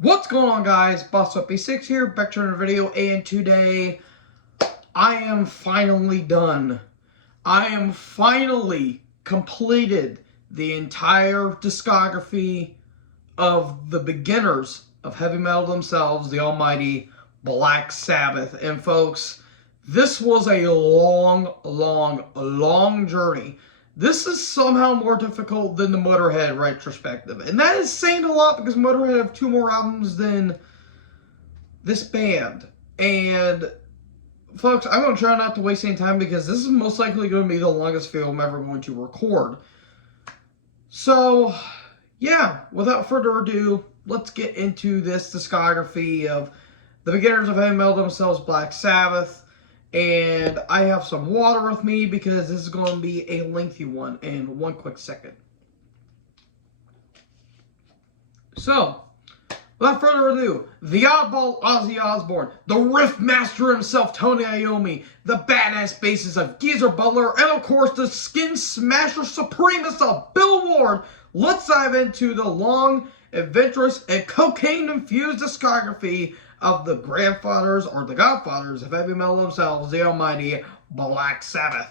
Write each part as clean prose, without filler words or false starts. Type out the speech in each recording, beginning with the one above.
What's going on, guys? BossUp86 here, back to another video, and today I am finally done. I am finally completed the entire discography of the beginners of heavy metal themselves, the almighty Black Sabbath. And folks, this was a long journey. This is somehow more difficult than the Motorhead retrospective. And that is saying a lot because Motorhead have 2 more albums than this band. And folks, I'm going to try not to waste any time because this is most likely going to be the longest video I'm ever going to record. So, yeah, without further ado, let's get into this discography of the beginners of heavy metal themselves, Black Sabbath. And I have some water with me because this is going to be a lengthy one in one quick second. So, without further ado, the oddball Ozzy Osbourne, the riff master himself Tony Iommi, the badass bassist of Geezer Butler, and of course the skin smasher supremist of Bill Ward. Let's dive into the long, adventurous, and cocaine-infused discography of the grandfathers or the godfathers of heavy metal themselves, the almighty Black Sabbath.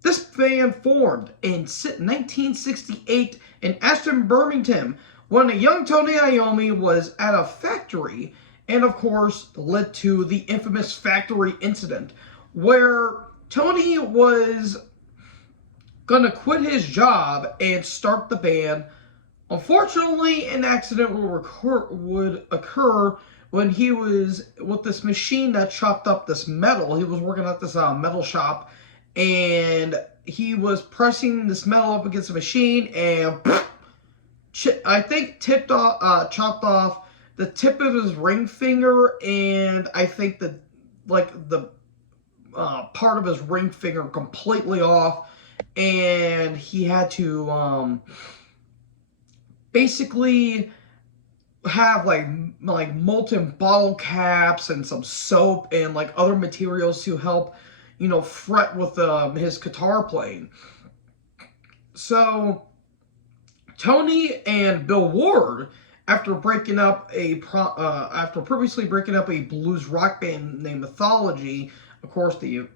This band formed in 1968 in Ashton, Birmingham, when a young Tony Iommi was at a factory, and of course led to the infamous factory incident, where Tony was gonna quit his job and start the band. Unfortunately, an accident would occur when he was with this machine that chopped up this metal. He was working at this metal shop, and he was pressing this metal up against the machine, and I think chopped off the tip of his ring finger, and I think the part of his ring finger completely off, and he had to basically have like molten bottle caps and some soap and like other materials to help, you know, fret with his guitar playing. So Tony and Bill Ward, after previously breaking up a blues rock band named Mythology, of course I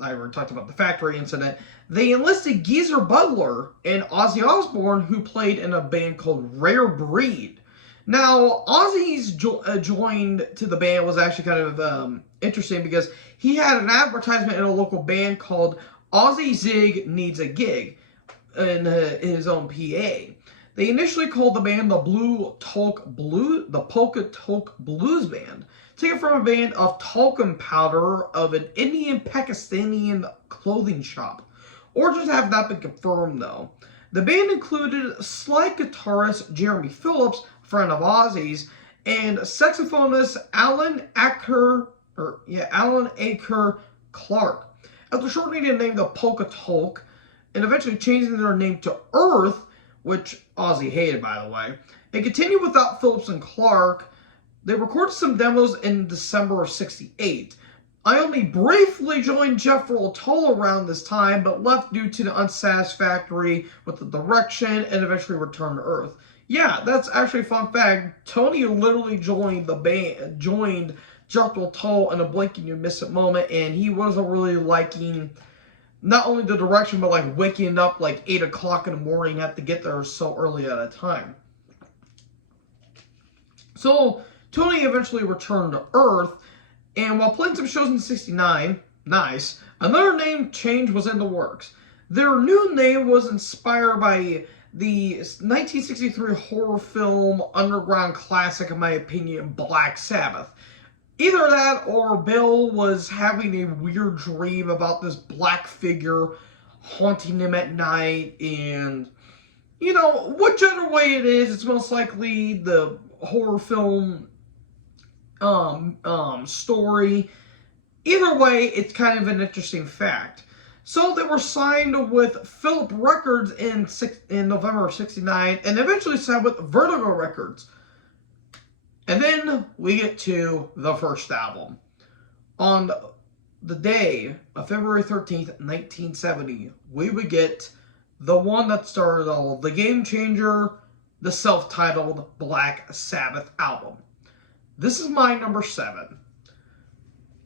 already talked about the factory incident, they enlisted Geezer Butler and Ozzy Osbourne, who played in a band called Rare Breed. Now, Ozzy's joined to the band was actually kind of interesting because he had an advertisement in a local band called Ozzy Zig Needs a Gig in his own PA. They initially called the band the Polka Talk Blues Band, taken from a band of talcum powder of an Indian Pakistani clothing shop. Origins have not been confirmed, though. The band included slide guitarist Jeremy Phillips, friend of Ozzy's, and saxophonist Alan Aker Clark. After shortening the name to Polka Talk and eventually changing their name to Earth, which Ozzy hated, by the way, and continued without Phillips and Clark, they recorded some demos in December of '68. Iommi briefly joined Jethro Tull around this time, but left due to the unsatisfactory with the direction and eventually returned to Earth. Yeah, that's actually a fun fact. Tony literally joined Jethro Tull in a blink and you miss it moment, and he wasn't really liking not only the direction, but like waking up like 8 o'clock in the morning, have to get there so early at a time. So Tony eventually returned to Earth, and while playing some shows in '69, nice, another name change was in the works. Their new name was inspired by the 1963 horror film underground classic, in my opinion, Black Sabbath. Either that or Bill was having a weird dream about this black figure haunting him at night, and, you know, whichever way it is, it's most likely the horror film story. Either way, it's kind of an interesting fact. So they were signed with Philip Records in November of '69 and eventually signed with Vertigo Records. And then we get to the first album. On the day of February 13th, 1970, we would get the one that started all, the game changer, the self-titled Black Sabbath album. This is my number 7.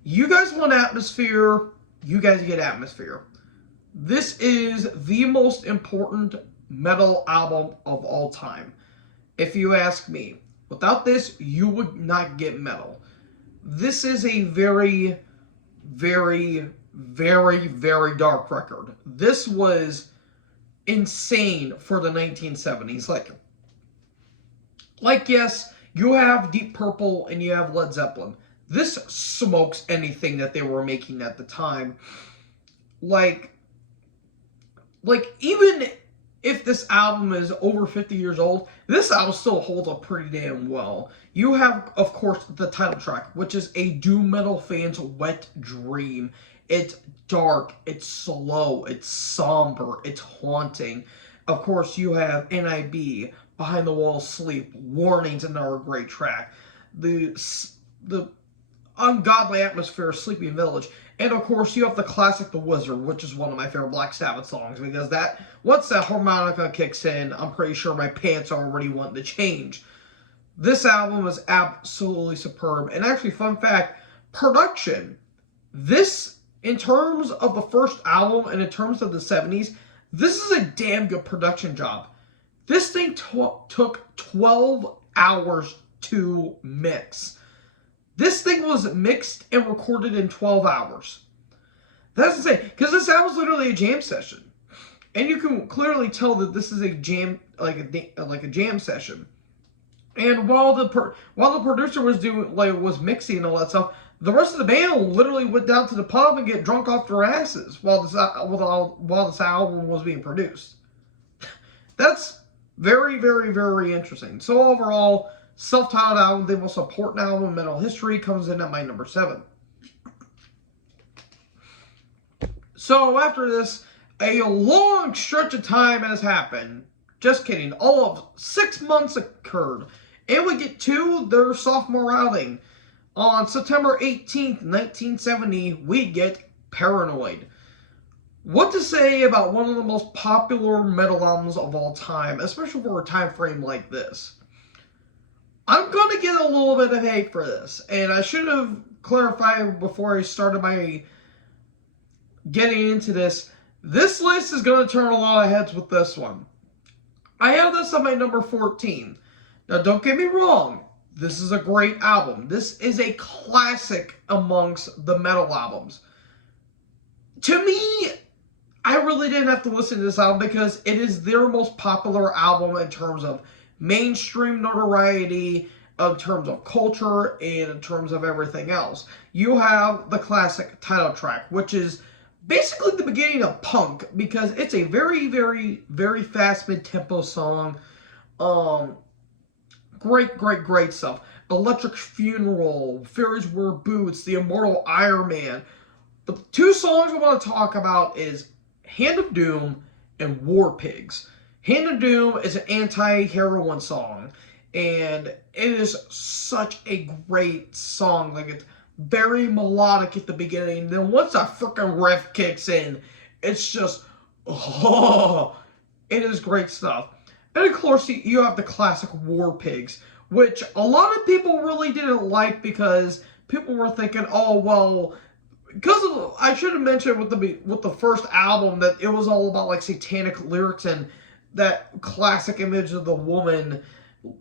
You guys want atmosphere, you guys get atmosphere. This is the most important metal album of all time, if you ask me. Without this, you would not get metal. This is a very, very, very, very dark record. This was insane for the 1970s. Like yes, you have Deep Purple and you have Led Zeppelin. This smokes anything that they were making at the time. Like even if this album is over 50 years old, this album still holds up pretty damn well. You have, of course, the title track, which is a doom metal fan's wet dream. It's dark, it's slow, it's somber, it's haunting. Of course, you have NIB, Behind the Wall of Sleep, Warning's another great track. The ungodly atmosphere of Sleeping Village. And of course, you have the classic The Wizard, which is one of my favorite Black Sabbath songs, because once that harmonica kicks in, I'm pretty sure my pants are already wanting to change. This album is absolutely superb. And actually, fun fact, production. This, in terms of the first album and in terms of the 70s, this is a damn good production job. This thing took 12 hours to mix. This thing was mixed and recorded in 12 hours. That's insane, because this album was literally a jam session, and you can clearly tell that this is a jam, like a jam session. And while the producer was mixing and all that stuff, the rest of the band literally went down to the pub and get drunk off their asses while this album was being produced. That's very, very, very interesting. So overall, self-titled album, the most important album in metal history, comes in at my number 7. So after this, a long stretch of time has happened. Just kidding. All of 6 months occurred. And we get to their sophomore outing. On September 18th, 1970, we get Paranoid. What to say about one of the most popular metal albums of all time, especially for a time frame like this? I'm going to get a little bit of hate for this, and I should have clarified before I started my getting into this. This list is going to turn a lot of heads with this one. I have this on my number 14. Now, don't get me wrong. This is a great album. This is a classic amongst the metal albums. To me, I really didn't have to listen to this album because it is their most popular album in terms of mainstream notoriety, in terms of culture, and in terms of everything else. You have the classic title track, which is basically the beginning of punk, because it's a very, very, very fast mid-tempo song. Great stuff. Electric Funeral, Fairies Wear Boots, The Immortal Iron Man. The 2 songs I want to talk about is Hand of Doom and War Pigs. Hand of Doom is an anti-heroin song, and it is such a great song. Like, it's very melodic at the beginning. Then once that freaking riff kicks in, it's just, it is great stuff. And of course, you have the classic War Pigs, which a lot of people really didn't like because people were thinking, oh, well, because I should have mentioned with the first album that it was all about like satanic lyrics and that classic image of the woman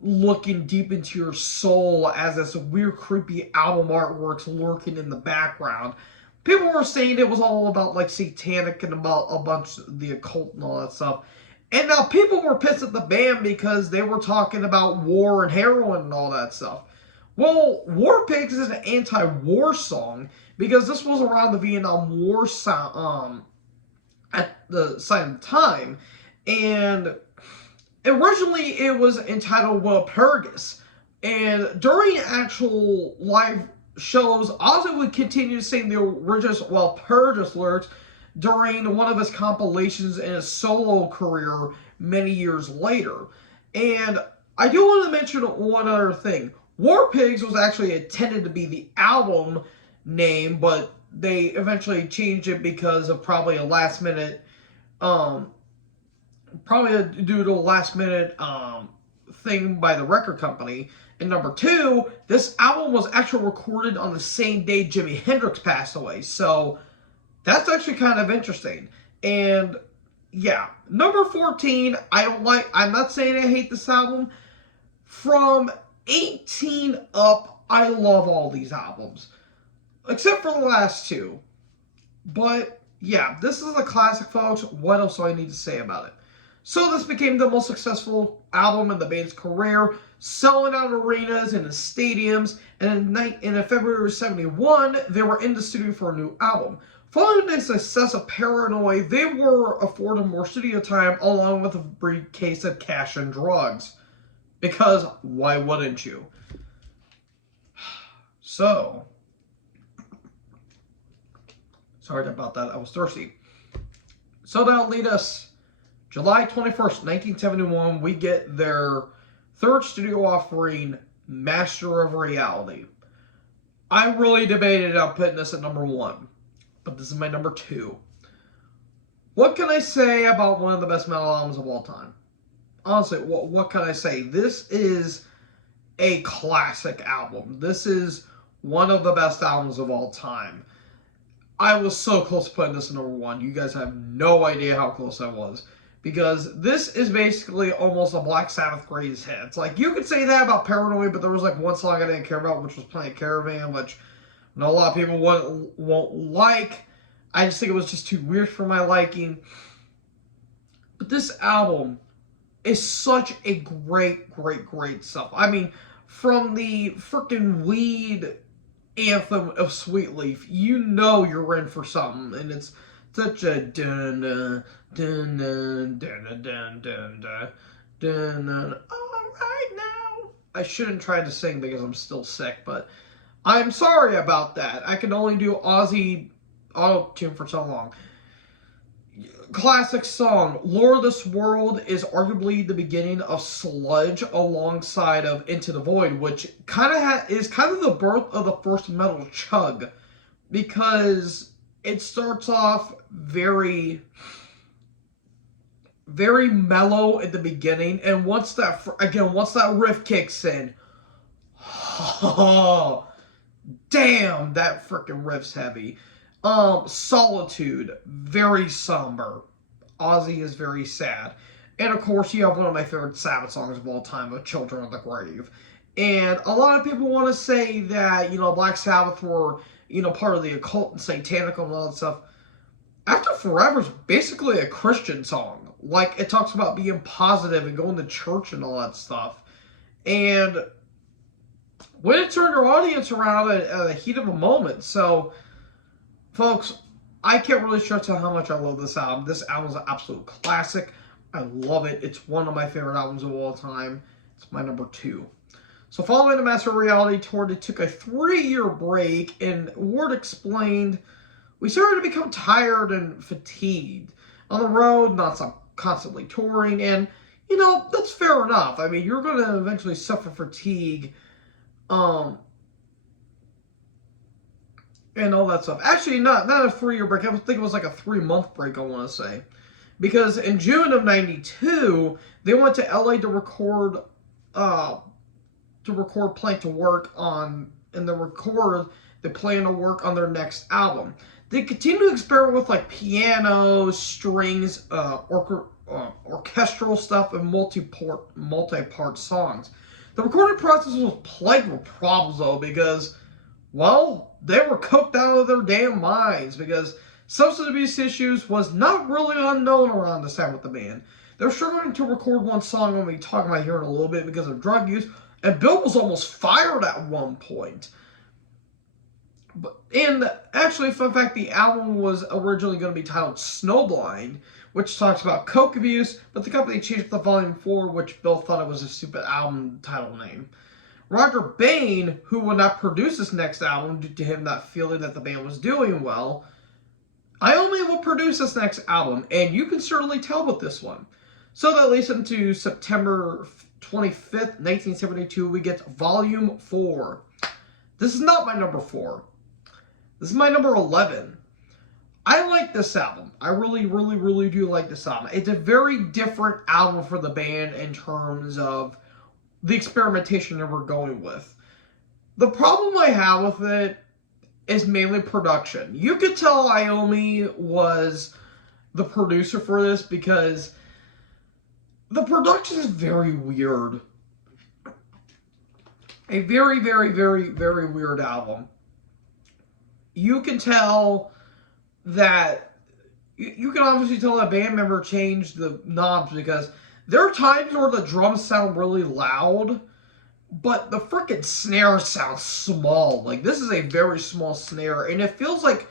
looking deep into your soul as this weird, creepy album artwork's lurking in the background. People were saying it was all about like satanic and about a bunch of the occult and all that stuff. And now people were pissed at the band because they were talking about war and heroin and all that stuff. Well, War Pigs is an anti-war song because this was around the Vietnam War at the same time. And originally it was entitled Walpurgis. And during actual live shows, Ozzy would continue to sing the original Walpurgis lyrics during one of his compilations in his solo career many years later. And I do want to mention one other thing. War Pigs was actually intended to be the album name, but they eventually changed it because of probably a last minute, probably due to a last minute thing by the record company. And number 2, this album was actually recorded on the same day Jimi Hendrix passed away. So that's actually kind of interesting. And yeah, number 14, I'm not saying I hate this album. From 18 up, I love all these albums. Except for the last 2. But yeah, this is a classic, folks. What else do I need to say about it? So this became the most successful album in the band's career, selling out arenas and in stadiums, and in February of 71, they were in the studio for a new album. Following the success of Paranoid, they were afforded more studio time along with a briefcase of cash and drugs. Because why wouldn't you? So, sorry about that, I was thirsty. So that'll lead us July 21st, 1971, we get their third studio offering, Master of Reality. I really debated on putting this at number 1, but this is my number 2. What can I say about one of the best metal albums of all time? Honestly, what can I say? This is a classic album. This is one of the best albums of all time. I was so close to putting this at number 1. You guys have no idea how close I was. Because this is basically almost a Black Sabbath greatest hits. Like, you could say that about Paranoid, but there was like one song I didn't care about, which was Planet Caravan, which I know a lot of people won't like. I just think it was just too weird for my liking. But this album is such a great stuff. I mean, from the freaking Weed anthem of Sweet Leaf, you know you're in for something, and it's such a dun dun dun dun dun dun dun dun dun. All right now. I shouldn't try to sing because I'm still sick, but I'm sorry about that. I can only do Aussie auto-tune for so long. Classic song, Lord of This World is arguably the beginning of sludge alongside of Into the Void, which is kind of the birth of the first metal chug, because it starts off very mellow at the beginning, and once that riff kicks in, oh, damn, that freaking riff's heavy. Solitude, very somber. Ozzy is very sad. And of course, you have one of my favorite Sabbath songs of all time, of Children of the Grave. And a lot of people want to say that, Black Sabbath were, part of the occult and satanic and all that stuff. After Forever is basically a Christian song. Like, it talks about being positive and going to church and all that stuff. And when it turned our audience around at the heat of a moment. So, folks, I can't really stress how much I love this album. This album is an absolute classic. I love it. It's one of my favorite albums of all time. It's my number 2. So following the Master of Reality tour, they took a 3-year break, and Ward explained, "We started to become tired and fatigued. On the road, not so constantly touring, and, that's fair enough. I mean, you're going to eventually suffer fatigue, and all that stuff." Actually, not a 3-year break. I think it was like a 3-month break, I want to say. Because in June of 92, they went to LA to record Plan to Work on, and they plan to work on their next album. They continue to experiment with like piano, strings, orchestral stuff, and multi-part songs. The recording process was plagued with problems though, because, well, they were cooked out of their damn minds, because substance abuse issues was not really unknown around the time with the band. They were struggling to record one song, when we talk about here in a little bit, because of drug use, and Bill was almost fired at one point. And actually, fun fact, the album was originally going to be titled Snowblind, which talks about coke abuse, but the company changed it to Volume 4, which Bill thought it was a stupid album title name. Roger Bain, who would not produce this next album due to him not feeling that the band was doing well, "I only will produce this next album, and you can certainly tell with this one." So that leads into September 25th, 1972, we get Volume 4. This is not my number 4. This is my number 11. I like this album. I really do like this album. It's a very different album for the band in terms of the experimentation that we're going with. The problem I have with it is mainly production. You could tell Iommi was the producer for this because the production is very weird. A very, very, very, very weird album. You can tell that you can obviously tell that band member changed the knobs because there are times where the drums sound really loud, but the freaking snare sounds small. Like, this is a very small snare, and it feels like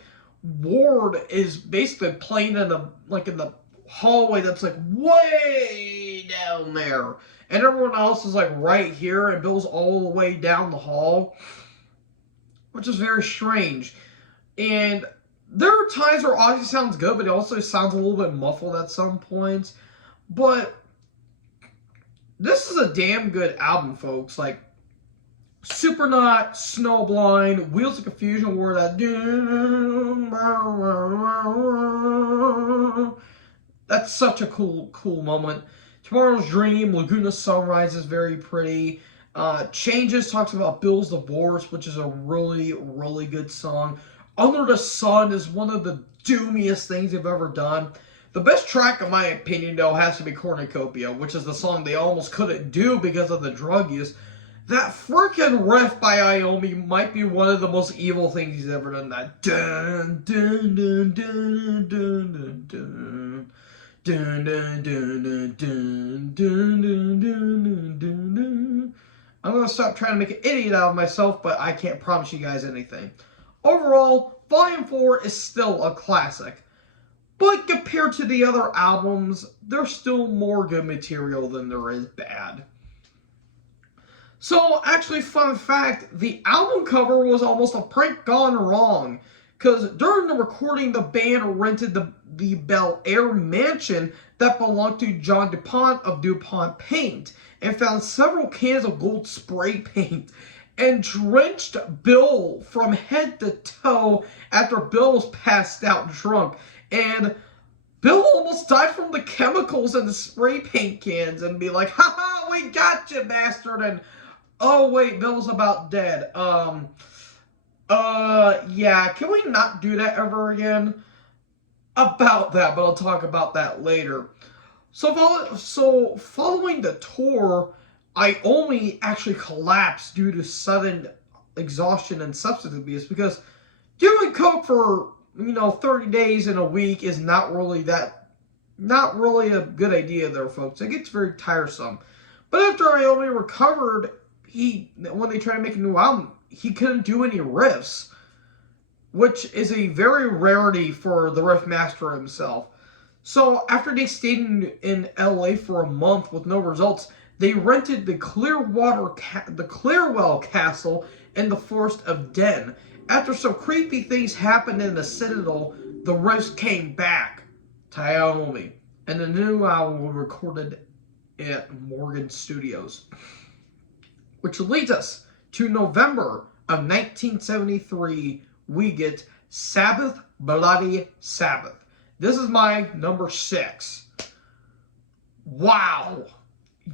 Ward is basically playing in the hallway that's like way down there, and everyone else is like right here, and Bill's all the way down the hall, which is very strange. And there are times where Ozzy sounds good, but he also sounds a little bit muffled at some points. But this is a damn good album, folks. Like, Supernaut, Snowblind, Wheels of Confusion, where that's such a cool moment. Tomorrow's Dream, Laguna Sunrise is very pretty. Changes talks about Bill's divorce, which is a really, really good song. Under the Sun is one of the doomiest things they've ever done. The best track, in my opinion, though, has to be Cornucopia, which is the song they almost couldn't do because of the drug use. That freaking riff by Iommi might be one of the most evil things he's ever done. That dun dun dun dun dun dun dun dun dun dun dun dun dun dun. I'm gonna stop trying to make an idiot out of myself, but I can't promise you guys anything. Overall, Volume 4 is still a classic. But compared to the other albums, there's still more good material than there is bad. So, actually, fun fact, the album cover was almost a prank gone wrong. Because during the recording, the band rented the Bel Air mansion that belonged to John DuPont of DuPont Paint and found several cans of gold spray paint and drenched Bill from head to toe after Bill was passed out drunk. And Bill almost died from the chemicals in the spray paint cans and be like, haha, we got you, bastard. And, oh, wait, Bill's about dead. Yeah, can we not do that ever again? About that, but I'll talk about that later. So following the tour, Iommi actually collapsed due to sudden exhaustion and substance abuse because doing coke for 30 days in a week is not really a good idea there, folks. It gets very tiresome. But after Iommi recovered, when they tried to make a new album, he couldn't do any riffs, which is a very rarity for the riff master himself. So after they stayed in LA for a month with no results, they rented the Clearwell Castle in the Forest of Den. After some creepy things happened in the Citadel, the riffs came back to Iommi, and the new album was recorded at Morgan Studios. Which leads us to November of 1973, we get Sabbath, Bloody Sabbath. This is my number 6. Wow.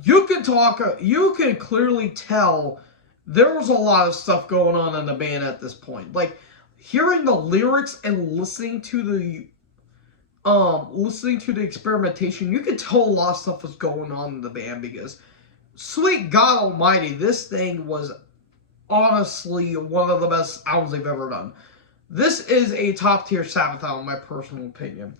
You can clearly tell there was a lot of stuff going on in the band at this point. Like, hearing the lyrics and listening to the experimentation, you could tell a lot of stuff was going on in the band because, sweet God Almighty, this thing was honestly one of the best albums they've ever done. This is a top tier Sabbath album, in my personal opinion.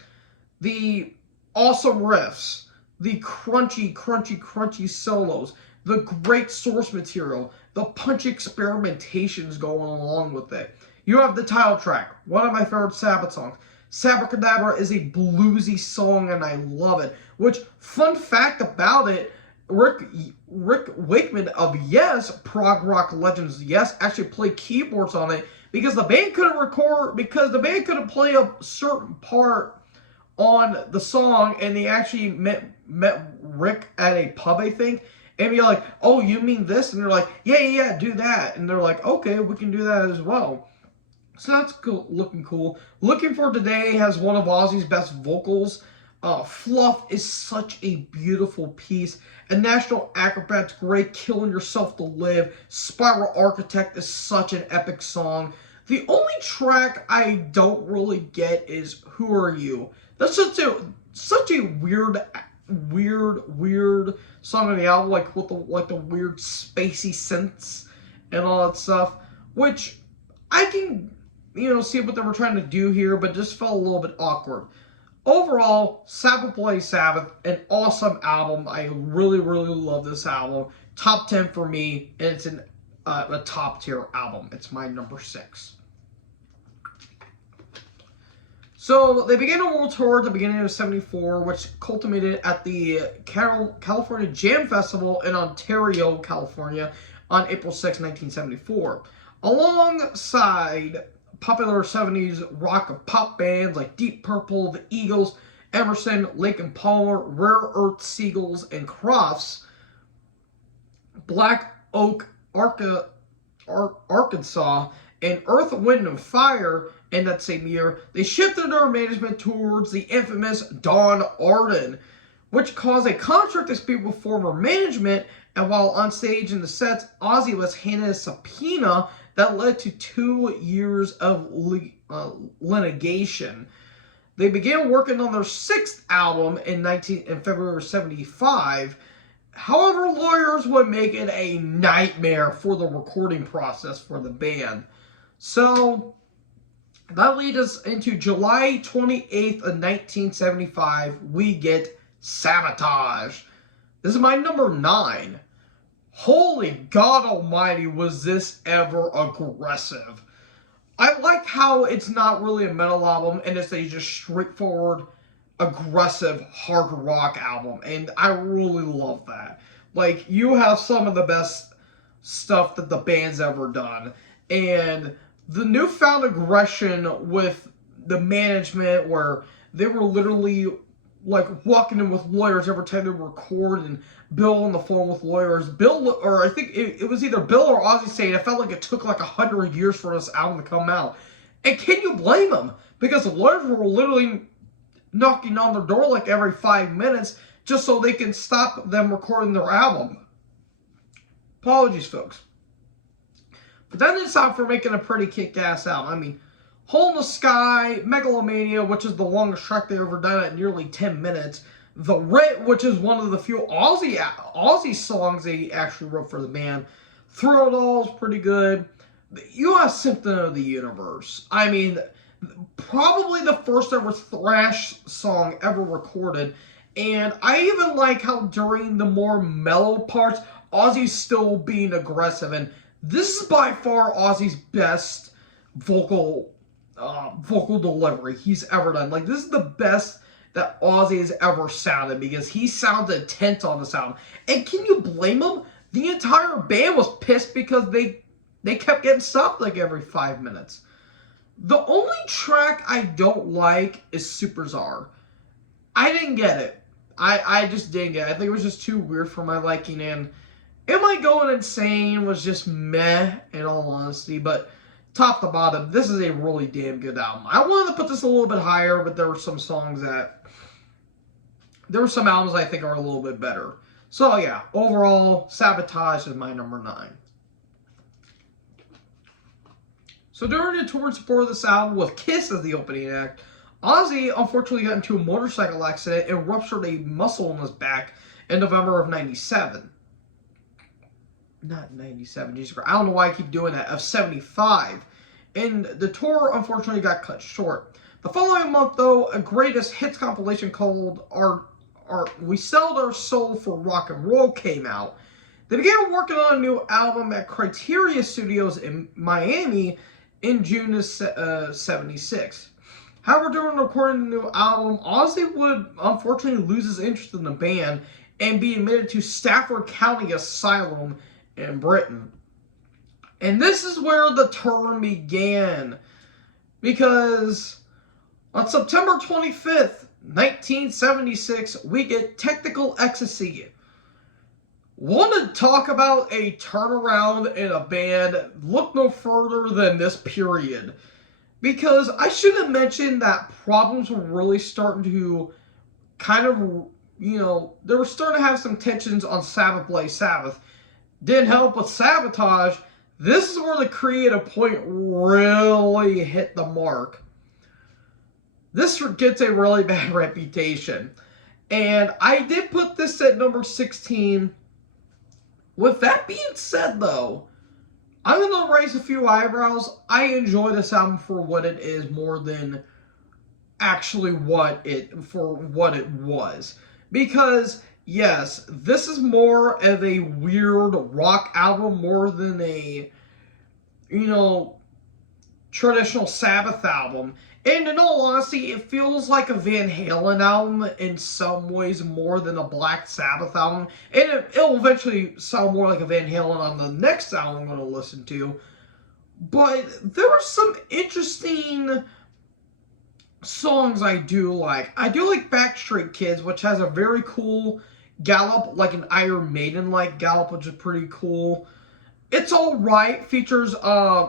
The awesome riffs, the crunchy solos, the great source material, the punchy experimentations going along with it. You have the title track, one of my favorite Sabbath songs. Sabbacadabra is a bluesy song and I love it. Which, fun fact about it, Rick Wakeman of Yes, prog rock legends Yes, actually played keyboards on it because the band couldn't play a certain part on the song, and they actually met Rick at a pub, I think, and be like, oh, you mean this? And they're like, yeah, do that. And they're like, okay, we can do that as well. So that's cool, looking cool. Looking for Today has one of Ozzy's best vocals. Fluff is such a beautiful piece. And National Acrobat's great. Killing Yourself to Live. Spiral Architect is such an epic song. The only track I don't really get is Who Are You? That's such a weird song on the album, like with the weird spacey synths and all that stuff, which I can see what they were trying to do here, but just felt a little bit awkward. Overall, Sabbath Bloody Sabbath, an awesome album. I really, really love this album. Top 10 for me, and it's a top tier album. It's my number 6. So they began a world tour at the beginning of '74, which culminated at the California Jam Festival in Ontario, California, on April 6, 1974. Alongside popular 70s rock and pop bands like Deep Purple, The Eagles, Emerson, Lake and Palmer, Rare Earth Seagulls, and Crofts, Black Oak, Arkansas, and Earth, Wind, and Fire in that same year, they shifted their management towards the infamous Don Arden, which caused a contract dispute with former management, and while on stage in the sets, Ozzy was handed a subpoena that led to 2 years of litigation. They began working on their 6th album in February of '75. However, lawyers would make it a nightmare for the recording process for the band. So that leads us into July 28th of 1975. We get Sabotage. This is my number 9. Holy God Almighty, was this ever aggressive. I like how it's not really a metal album and it's a just straightforward, aggressive hard rock album. And I really love that. Like, you have some of the best stuff that the band's ever done. And the newfound aggression with the management, where they were literally like walking in with lawyers every time they record, and Bill on the phone with lawyers. Bill, or I think it was either Bill or Ozzy saying it felt like it took like 100 years for this album to come out. And can you blame them? Because the lawyers were literally knocking on their door like every 5 minutes just so they can stop them recording their album. Apologies, folks. But then it's time for making a pretty kick-ass album. I mean, Hole in the Sky, Megalomania, which is the longest track they've ever done at nearly 10 minutes. The Writ, which is one of the few Ozzy songs they actually wrote for the band. Through It All is pretty good. U.S. Symphony of the Universe. I mean, probably the first ever thrash song ever recorded. And I even like how during the more mellow parts, Ozzy's still being aggressive. And this is by far Ozzy's best vocal delivery he's ever done. Like, this is the best that Ozzy has ever sounded, because he sounded intense on this album. And can you blame him? The entire band was pissed because they kept getting stopped like every 5 minutes. The only track I don't like is Super Czar. I didn't get it. I just didn't get it. I think it was just too weird for my liking, and Am I Going Insane was just meh, in all honesty, but top to bottom, this is a really damn good album. I wanted to put this a little bit higher, but there were some albums I think are a little bit better. So yeah, overall, Sabotage is my number 9. So during the tour in support of this album, with Kiss as the opening act, Ozzy unfortunately got into a motorcycle accident and ruptured a muscle in his back in November of '97. Not 97, Jesus Christ. I don't know why I keep doing that. Of '75. And the tour unfortunately got cut short. The following month, though, a greatest hits compilation called We Sold Our Soul for Rock and Roll came out. They began working on a new album at Criteria Studios in Miami in June of '76. However, during recording the new album, Ozzy would unfortunately lose his interest in the band and be admitted to Stafford County Asylum in Britain. And this is where the turn began, because on September 25th, 1976, we get Technical Ecstasy. Want to talk about a turnaround in a band? Look no further than this period. Because I should have mentioned that problems were really starting to kind of, they were starting to have some tensions on Sabbath Blaze Sabbath. Didn't help with Sabotage. This is where the creative point really hit the mark. This gets a really bad reputation. And I did put this at number 16. With that being said, though, I'm going to raise a few eyebrows. I enjoy this album for what it is more than actually what it was. Because, yes, this is more of a weird rock album more than a, traditional Sabbath album. And in all honesty, it feels like a Van Halen album in some ways more than a Black Sabbath album. And it'll eventually sound more like a Van Halen on the next album I'm going to listen to. But there are some interesting songs I do like. I do like Backstreet Kids, which has a very cool gallop, like an Iron Maiden-like gallop, which is pretty cool. It's Alright features,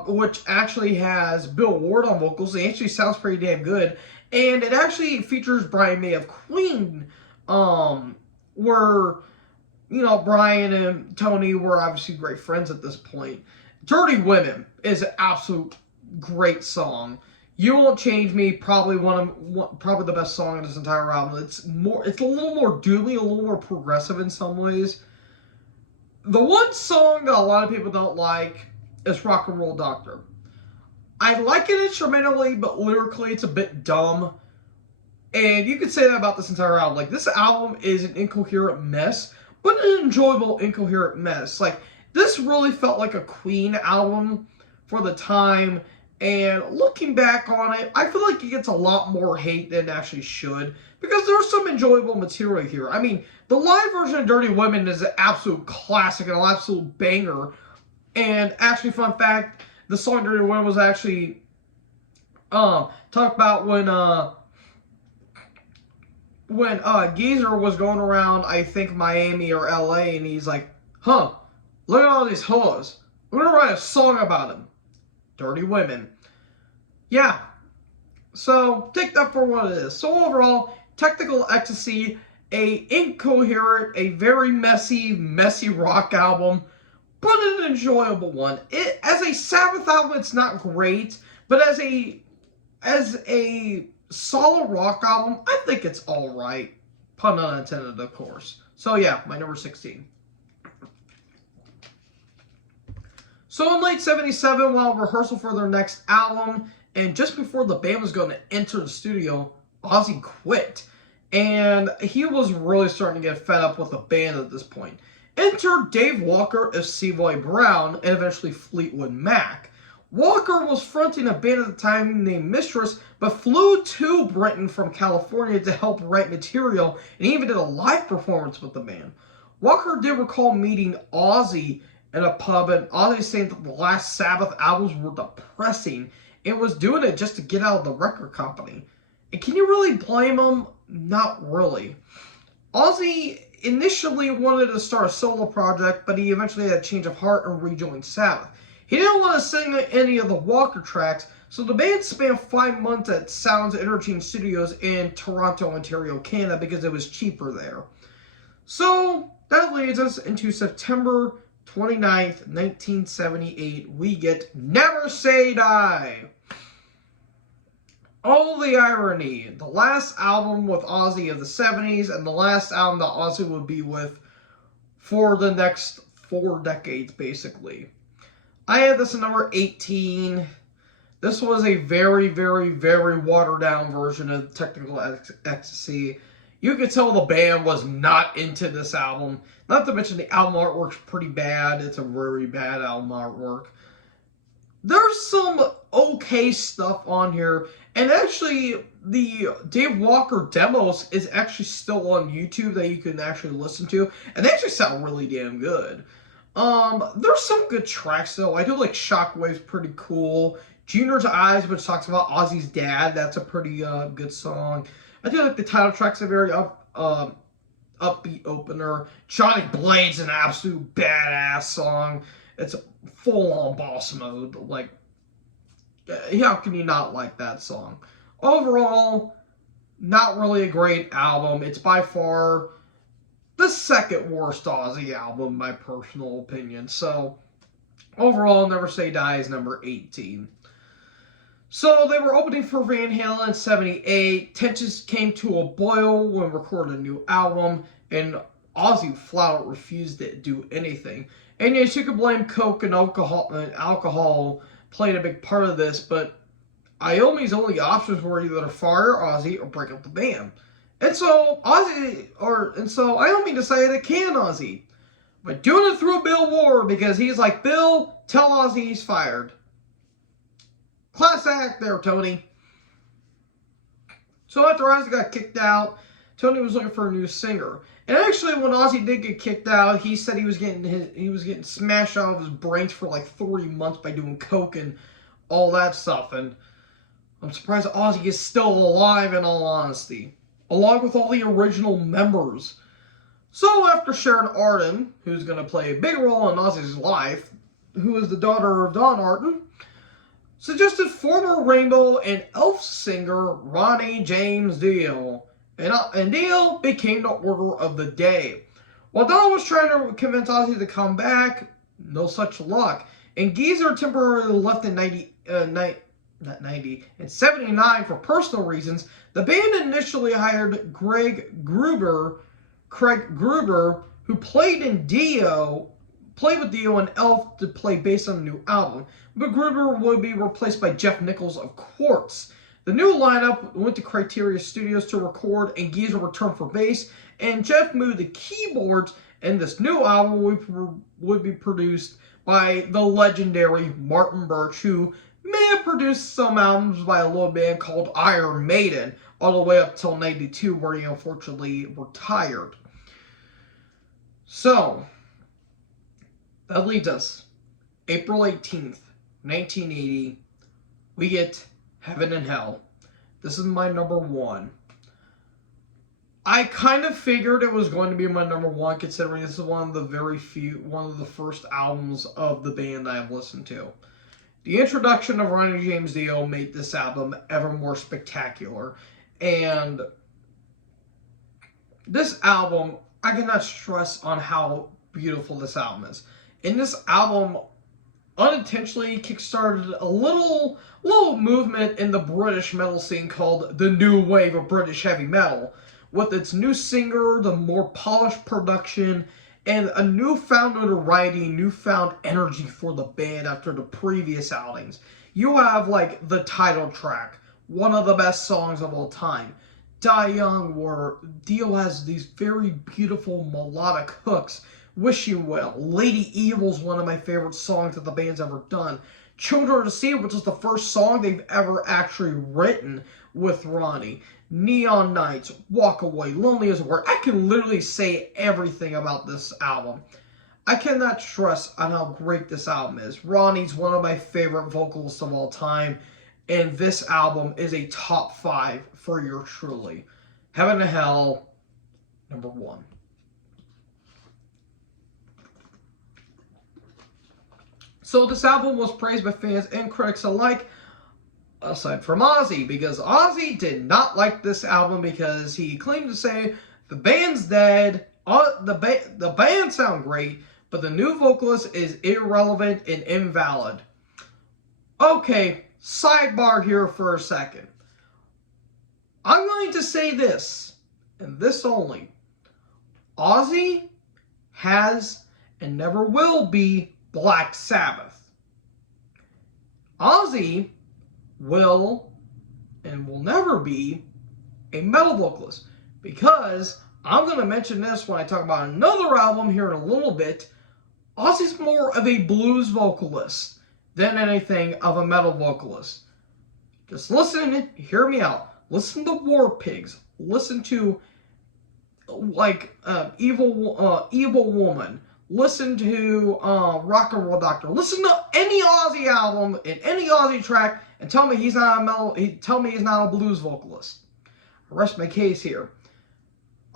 which actually has Bill Ward on vocals. It actually sounds pretty damn good. And it actually features Brian May of Queen, where, Brian and Tony were obviously great friends at this point. Dirty Women is an absolute great song. You Won't Change Me, probably probably the best song in this entire album. It's a little more doomy, a little more progressive in some ways. The one song that a lot of people don't like is Rock and Roll Doctor. I like it instrumentally, but lyrically it's a bit dumb. And you could say that about this entire album. Like, this album is an incoherent mess, but an enjoyable incoherent mess. Like, this really felt like a Queen album for the time. And looking back on it, I feel like it gets a lot more hate than it actually should. Because there's some enjoyable material here. I mean, the live version of Dirty Women is an absolute classic and an absolute banger. And actually, fun fact, the song Dirty Women was actually talked about when Geezer was going around, I think, Miami or LA, and he's like, look at all these hoes. I'm going to write a song about them. Dirty Women. Yeah. So, take that for what it is. So, overall, Technical Ecstasy, a incoherent, a very messy rock album, but an enjoyable one. As a Sabbath album, it's not great, but as a solid rock album, I think it's alright. Pun unintended, of course. So, yeah, my number 16. So in late 77, while rehearsal for their next album, and just before the band was going to enter the studio, Ozzy quit. And he was really starting to get fed up with the band at this point. Enter Dave Walker as Savoy Brown, and eventually Fleetwood Mac. Walker was fronting a band at the time named Mistress, but flew to Britain from California to help write material, and even did a live performance with the band. Walker did recall meeting Ozzy in a pub, and Ozzy saying that the last Sabbath albums were depressing and was doing it just to get out of the record company. And can you really blame him? Not really. Ozzy initially wanted to start a solo project, but he eventually had a change of heart and rejoined Sabbath. He didn't want to sing any of the Walker tracks, so the band spent 5 months at Sounds Interchange Studios in Toronto, Ontario, Canada, because it was cheaper there. So that leads us into September 29th, 1978, we get Never Say Die. Oh, the irony. The last album with Ozzy of the 70s, and the last album that Ozzy would be with for the next 4 decades, basically. I had this at number 18. This was a very, very, very watered-down version of Technical Ecstasy. You could tell the band was not into this album. Not to mention the album artwork's pretty bad. It's a very bad album artwork. There's some okay stuff on here. And actually, the Dave Walker demos is actually still on YouTube that you can actually listen to. And they actually sound really damn good. There's some good tracks, though. I do like Shockwave's pretty cool. Junior's Eyes, which talks about Ozzy's dad. That's a pretty good song. I do like the title track's a very upbeat opener. Johnny Blade's an absolute badass song. It's a full-on boss mode. Like, how can you not like that song? Overall, not really a great album. It's by far the second worst Ozzy album, in my personal opinion. So, overall, Never Say Die is number 18. So, they were opening for Van Halen in 78. Tensions came to a boil when recording a new album, and Ozzy flat out refused to do anything. And yes, you could blame Coke and alcohol played a big part of this, but Iommi's only options were either to fire Ozzy or break up the band. And so Iommi decided to can Ozzy. But doing it through Bill Ward, because he's like, Bill, tell Ozzy he's fired. Class act there, Tony. So after Ozzy got kicked out, Tony was looking for a new singer. And actually, when Ozzy did get kicked out, he said he was getting smashed out of his brains for like 3 months by doing coke and all that stuff. And I'm surprised Ozzy is still alive, in all honesty, along with all the original members. So after Sharon Arden, who's going to play a big role in Ozzy's life, who is the daughter of Don Arden, suggested former Rainbow and Elf singer Ronnie James Dio. And Dio became the order of the day. While Don was trying to convince Ozzy to come back, no such luck. And Geezer temporarily left in 79 for personal reasons. The band initially hired Craig Gruber, who played with Dio and Elf to play bass on the new album. But Gruber would be replaced by Jeff Nichols of Quartz. The new lineup went to Criteria Studios to record, and Geezer returned for bass, and Jeff moved the keyboards, and this new album would be produced by the legendary Martin Birch, who may have produced some albums by a little band called Iron Maiden, all the way up till 92, where he unfortunately retired. So, that leads us. April 18th, 1980, we get Heaven and Hell. This is my number 1. I kind of figured it was going to be my number 1, considering this is one of the first albums of the band I have listened to. The introduction of Ronnie James Dio made this album ever more spectacular. And this album, I cannot stress on how beautiful this album is. And this album unintentionally kickstarted a little movement in the British metal scene called the New Wave of British Heavy Metal, with its new singer, the more polished production, and a newfound notoriety, newfound energy for the band after the previous outings. You have like the title track, one of the best songs of all time, Die Young, where Dio has these very beautiful melodic hooks. Wish You Well. Lady Evil's one of my favorite songs that the band's ever done. Children of the Sea, which is the first song they've ever actually written with Ronnie. Neon Nights, Walk Away, Lonely as a Word. I can literally say everything about this album. I cannot stress on how great this album is. Ronnie's one of my favorite vocalists of all time, and this album is a top 5 for your truly. Heaven and Hell, number 1. So this album was praised by fans and critics alike, aside from Ozzy, because Ozzy did not like this album because he claimed to say the band's dead, the band sound great, but the new vocalist is irrelevant and invalid. Okay, sidebar here for a second. I'm going to say this, and this only. Ozzy has and never will be Black Sabbath. Ozzy will and will never be a metal vocalist, because I'm going to mention this when I talk about another album here in a little bit. Ozzy's more of a blues vocalist than anything of a metal vocalist. Just listen, hear me out. Listen to War Pigs. Listen to Evil Woman. Listen to Rock and Roll Doctor. Listen to any Ozzy album and any Ozzy track, and tell me he's not a blues vocalist. I rest my case here.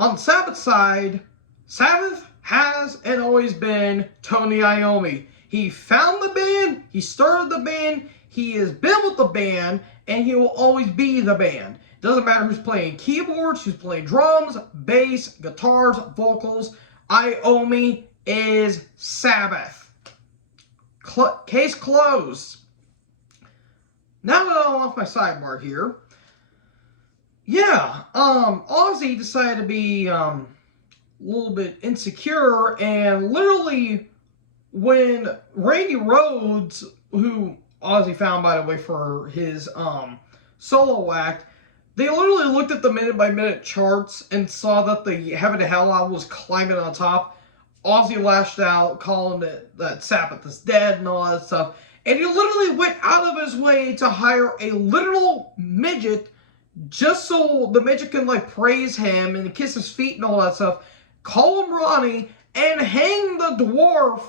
On the Sabbath side, Sabbath has and always been Tony Iommi. He found the band, he started the band, he has been with the band, and he will always be the band. Doesn't matter who's playing keyboards, who's playing drums, bass, guitars, vocals. Iommi is Sabbath. Case closed. Now that I'm off my sidebar here, yeah, Ozzy decided to be a little bit insecure, and literally when Randy Rhoads, who Ozzy found, by the way, for his solo act, they literally looked at the minute-by-minute charts and saw that the Heaven to Hell album was climbing on top. Ozzy lashed out, calling it that Sabbath is dead and all that stuff. And he literally went out of his way to hire a literal midget just so the midget can, like, praise him and kiss his feet and all that stuff, call him Ronnie, and hang the dwarf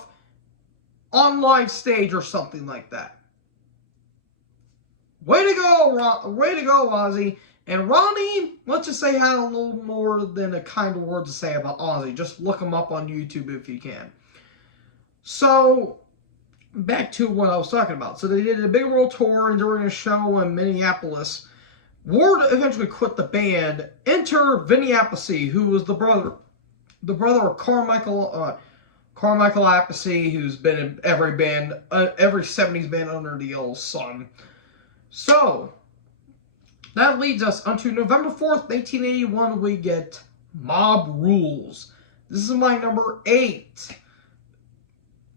on live stage or something like that. Way to go, way to go, Ozzy. And Ronnie, let's just say, had a little more than a kind of word to say about Ozzy. Just look him up on YouTube if you can. So, back to what I was talking about. So they did a big world tour, and during a show in Minneapolis, Ward eventually quit the band. Enter Vinny Appice, who was the brother of Carmichael Appice, who's been in every band, every 70s band under the old sun. So, that leads us onto November 4th, 1981, we get Mob Rules. This is my number 8.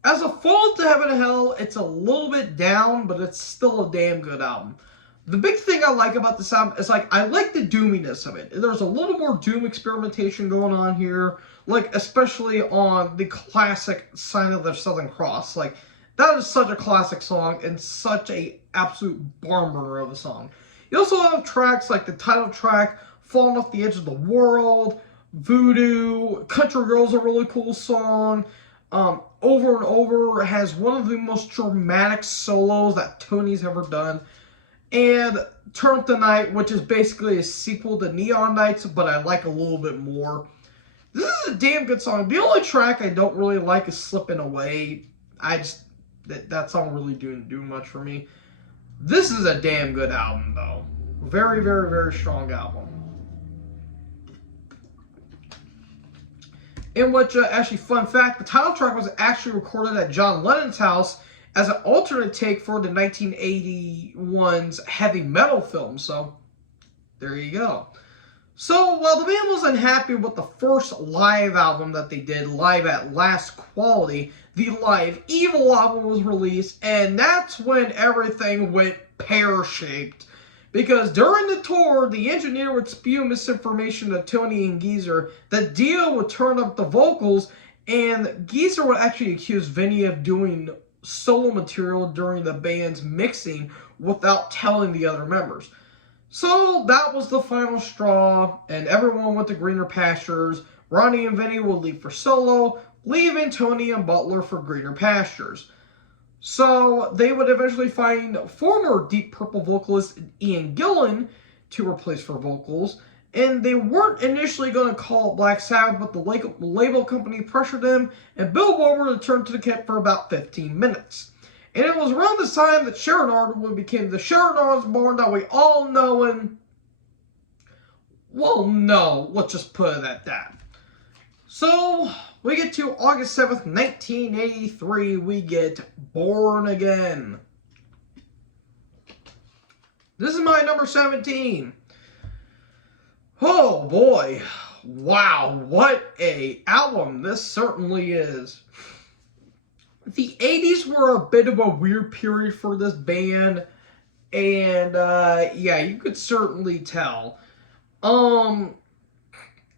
As a follow-up to Heaven and Hell, it's a little bit down, but it's still a damn good album. The big thing I like about this album is, like, I like the doominess of it. There's a little more doom experimentation going on here, like, especially on the classic Sign of the Southern Cross. Like, that is such a classic song and such a absolute barn burner of a song. You also have tracks like the title track, Falling Off the Edge of the World, Voodoo, Country Girl's a really cool song. Over and Over has one of the most dramatic solos that Tony's ever done. And Turn Up the Night, which is basically a sequel to Neon Nights, but I like a little bit more. This is a damn good song. The only track I don't really like is Slipping Away. That song really didn't do much for me. This is a damn good album, though. Very, very, very strong album. In which, actually, fun fact, the title track was actually recorded at John Lennon's house as an alternate take for the 1981's heavy metal film. So, there you go. So, while the band was unhappy with the first live album that they did, Live at Last Quality, the Live Evil album was released, and that's when everything went pear-shaped. Because during the tour, the engineer would spew misinformation to Tony and Geezer that Dio would turn up the vocals, and Geezer would actually accuse Vinny of doing solo material during the band's mixing without telling the other members. So that was the final straw, and everyone went to greener pastures. Ronnie and Vinny would leave for solo, leaving Tony and Butler for greener pastures. So they would eventually find former Deep Purple vocalist Ian Gillan to replace for vocals, and they weren't initially going to call it Black Sabbath, but the label company pressured them, and Bill Wobber returned to the kit for about 15 minutes. And it was around this time that Sharon Osbourne became the Sharon Osbourne that we all know and, well, no, let's just put it at that. So, we get to August 7th, 1983, we get Born Again. This is my number 17. Oh boy, wow, what a album this certainly is. The 80s were a bit of a weird period for this band, and yeah, you could certainly tell.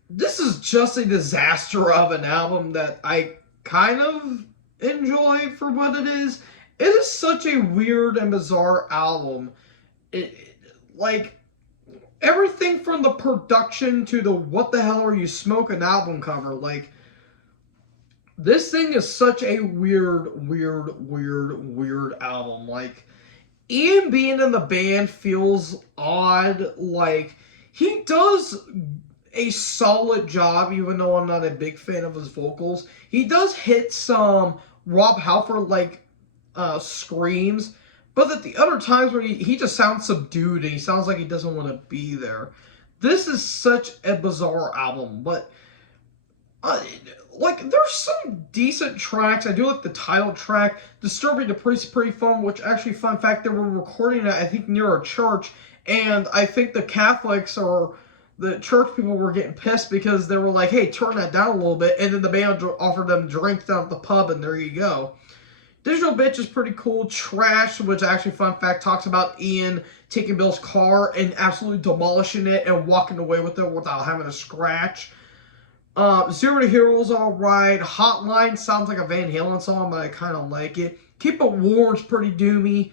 This is just a disaster of an album that I kind of enjoy for what it is. It is such a weird and bizarre album. Like, everything from the production to the what the hell are you smoking album cover, like, this thing is such a weird album. Like, Ian being in the band feels odd. Like, he does a solid job, even though I'm not a big fan of his vocals. He does hit some Rob Halford like screams, But at the other times where he just sounds subdued and he sounds like he doesn't want to be there. This is such a bizarre album, but like there's some decent tracks. I do like the title track, "Disturbing the Priest" is pretty fun. Which actually, fun fact, they were recording it I think near a church, and I think the Catholics or the church people were getting pissed because they were like, "Hey, turn that down a little bit," and then the band offered them drinks down at the pub, and there you go. Digital Bitch is pretty cool. Trash, which actually, fun fact, talks about Ian taking Bill's car and absolutely demolishing it and walking away with it without having a scratch. Zero to Hero is alright. Hotline sounds like a Van Halen song, but I kind of like it. Keep It Warm's pretty doomy.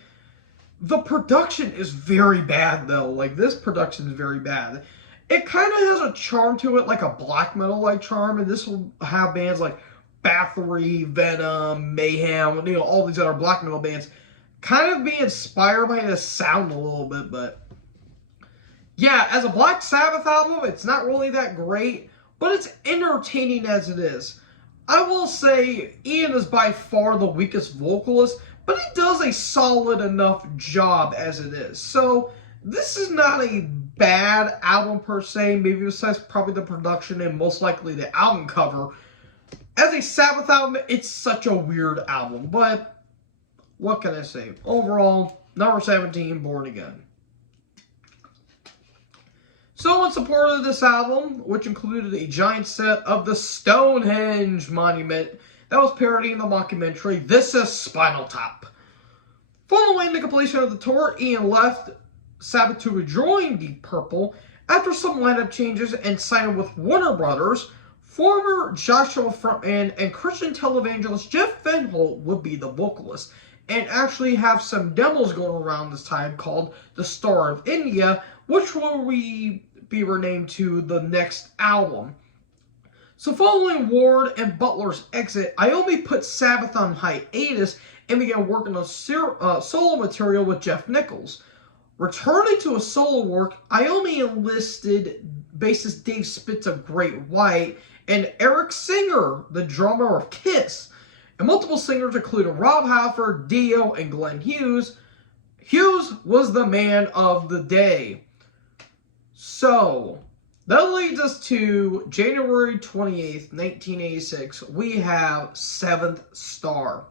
The production is very bad, though. Like, this production is very bad. It kind of has a charm to it, like a black metal-like charm, and this will have bands like Bathory, Venom, Mayhem, you know, all these other black metal bands kind of be inspired by this sound a little bit, but yeah, as a Black Sabbath album, it's not really that great, but it's entertaining as it is. I will say Ian is by far the weakest vocalist, but he does a solid enough job as it is. So this is not a bad album per se, maybe besides probably the production and most likely the album cover. As a Sabbath album, it's such a weird album, but what can I say? Overall, number 17, Born Again. So in support of this album, which included a giant set of the Stonehenge monument that was parodying the mockumentary This Is Spinal Tap. Following the completion of the tour, Ian left Sabbath to rejoin Deep Purple after some lineup changes and signed with Warner Brothers. Former Joshua frontman and Christian televangelist Jeff Fenholt would be the vocalist, and actually have some demos going around this time called The Star of India, which will be renamed to the next album. So following Ward and Butler's exit, Iommi put Sabbath on hiatus and began working on solo material with Jeff Nichols. Returning to his solo work, Iommi enlisted bassist Dave Spitz of Great White and Eric Singer, the drummer of Kiss, and multiple singers including Rob Halford, Dio, and Glenn Hughes. Hughes was the man of the day. So, that leads us to January 28th, 1986. We have Seventh Star.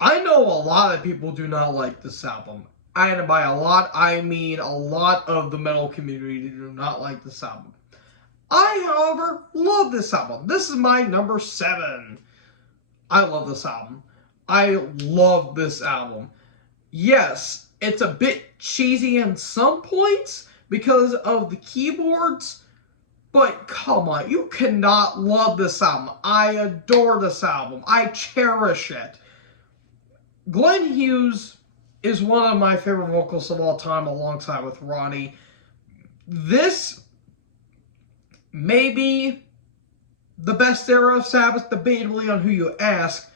I know a lot of people do not like this album. And by a lot, I mean a lot of the metal community do not like this album. I, however, love this album. This is my number 7. I love this album. I love this album. Yes, it's a bit cheesy in some points because of the keyboards, but come on, you cannot love this album. I adore this album. I cherish it. Glenn Hughes is one of my favorite vocalists of all time alongside with Ronnie. This may be the best era of Sabbath, debatably on who you ask.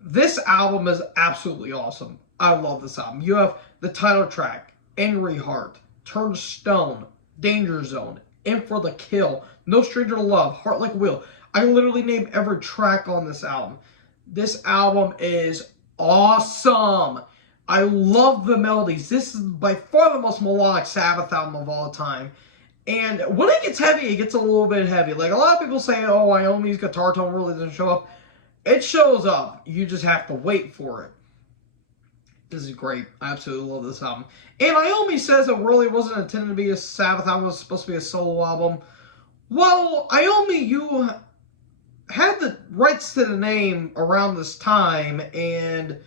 This album is absolutely awesome. I love this album. You have the title track, Angry Heart, Turn to Stone, Danger Zone, In for the Kill, No Stranger to Love, Heart Like a Wheel. I literally name every track on this album. This album is awesome. I love the melodies. This is by far the most melodic Sabbath album of all time. And when it gets heavy, it gets a little bit heavy. Like a lot of people say, oh, Iommi's guitar tone really doesn't show up. It shows up. You just have to wait for it. This is great. I absolutely love this album. And Iommi says it really wasn't intended to be a Sabbath album. It was supposed to be a solo album. Well, Iommi, you had the rights to the name around this time, and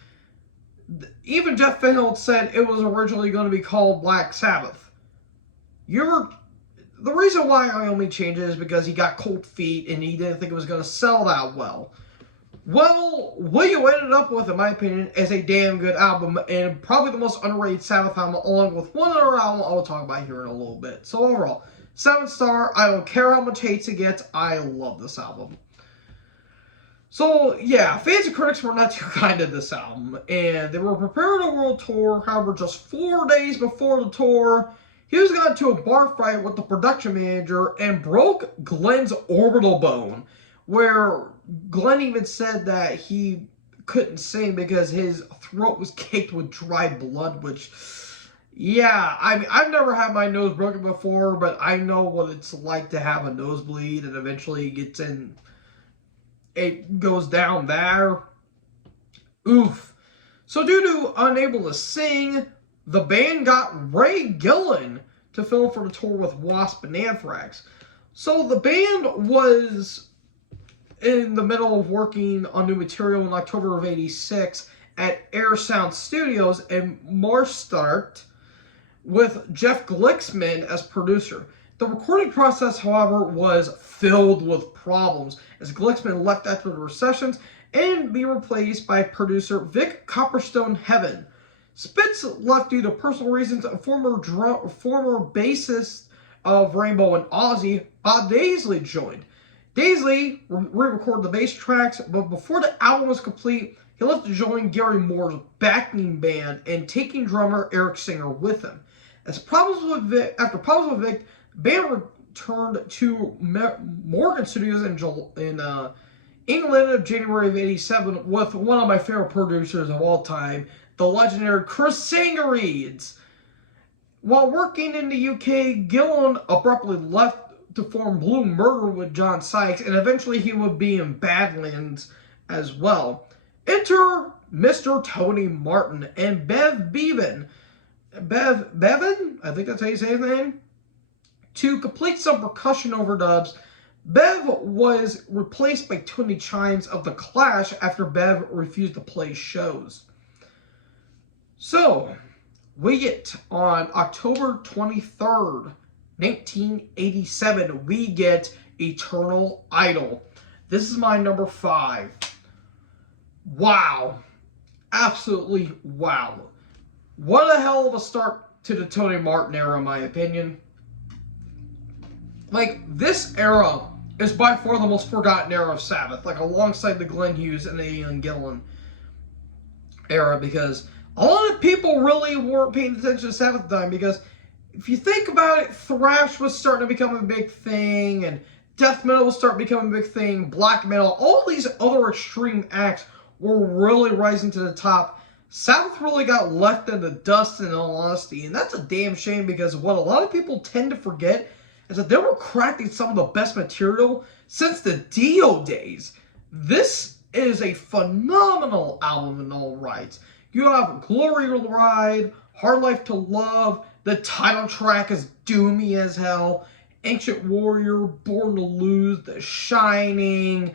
even Jeff Fenholt said it was originally going to be called Black Sabbath. The reason why Iommi changed it is because he got cold feet and he didn't think it was going to sell that well. Well, what you ended up with, in my opinion, is a damn good album and probably the most underrated Sabbath album, along with one other album I'll talk about here in a little bit. So overall, 7 star. I don't care how much hate it gets. I love this album. So, yeah, fans and critics were not too kind to this album, and they were preparing a world tour. However, just 4 days before the tour, he was got into a bar fight with the production manager and broke Glenn's orbital bone, where Glenn even said that he couldn't sing because his throat was caked with dry blood, which, yeah, I mean, I've never had my nose broken before, but I know what it's like to have a nosebleed and eventually it goes down there. Oof. So due to unable to sing, the band got Ray Gillen to fill for the tour with Wasp and Anthrax. So the band was in the middle of working on new material in October of '86 at Air Sound Studios in Marstart with Jeff Glicksman as producer. The recording process, however, was filled with problems as Glicksman left after the sessions and be replaced by producer Vic Copperstone Heaven. Spitz left due to personal reasons. Former bassist of Rainbow and Ozzy, Bob Daisley, joined. Daisley re-recorded the bass tracks, but before the album was complete, he left to join Gary Moore's backing band and taking drummer Eric Singer with him. After problems with Vic, the band returned to Morgan Studios in England of January of '87 with one of my favorite producers of all time, the legendary Chris Sangarides. While working in the UK, Gillen abruptly left to form Blue Murder with John Sykes, and eventually he would be in Badlands as well. Enter Mr. Tony Martin and Bev Bevan. Bevan? I think that's how you say his name. To complete some percussion overdubs, Bev was replaced by Tony Chimes of The Clash after Bev refused to play shows. So, we get on October 23rd, 1987, we get Eternal Idol. This is my number 5. Wow. Absolutely wow. What a hell of a start to the Tony Martin era, in my opinion. Like, this era is by far the most forgotten era of Sabbath, like alongside the Glenn Hughes and the Ian Gillan era, because a lot of people really weren't paying attention to Sabbath at the time, because if you think about it, thrash was starting to become a big thing, and death metal was starting to become a big thing, black metal, all these other extreme acts were really rising to the top. Sabbath really got left in the dust, in all honesty, and that's a damn shame, because what a lot of people tend to forget is that they were crafting some of the best material since the Dio days. This is a phenomenal album in all rights. You have Glory Ride, Hard Life to Love, the title track is doomy as hell, Ancient Warrior, Born to Lose, The Shining,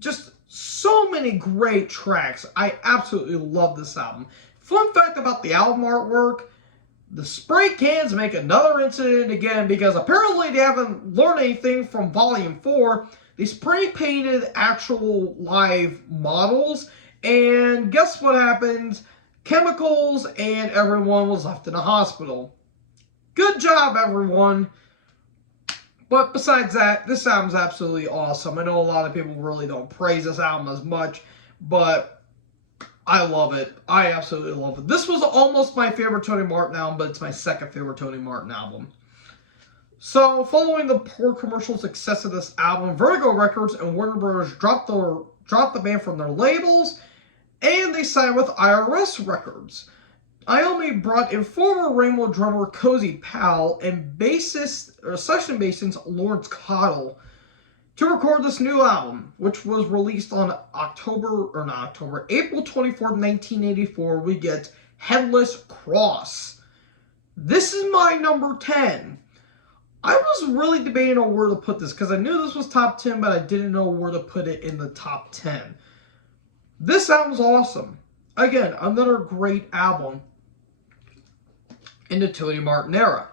just so many great tracks. I absolutely love this album. Fun fact about the album artwork, the spray cans make another incident again because apparently they haven't learned anything from Volume 4. They spray painted actual live models, and guess what happens? Chemicals, and everyone was left in a hospital. Good job, everyone. But besides that, this album's absolutely awesome. I know a lot of people really don't praise this album as much, but I love it. I absolutely love it. This was almost my favorite Tony Martin album, but it's my second favorite Tony Martin album. So, following the poor commercial success of this album, Vertigo Records and Warner Bros. dropped the band from their labels, and they signed with IRS Records. Iommi brought in former Rainbow drummer Cozy Powell and session bassist Lawrence Cottle to record this new album, which was released on April 24th, 1984. We get Headless Cross. This is my number 10. I was really debating on where to put this because I knew this was top 10, but I didn't know where to put it in the top 10. This album's awesome. Again, another great album in the Tony Martin era.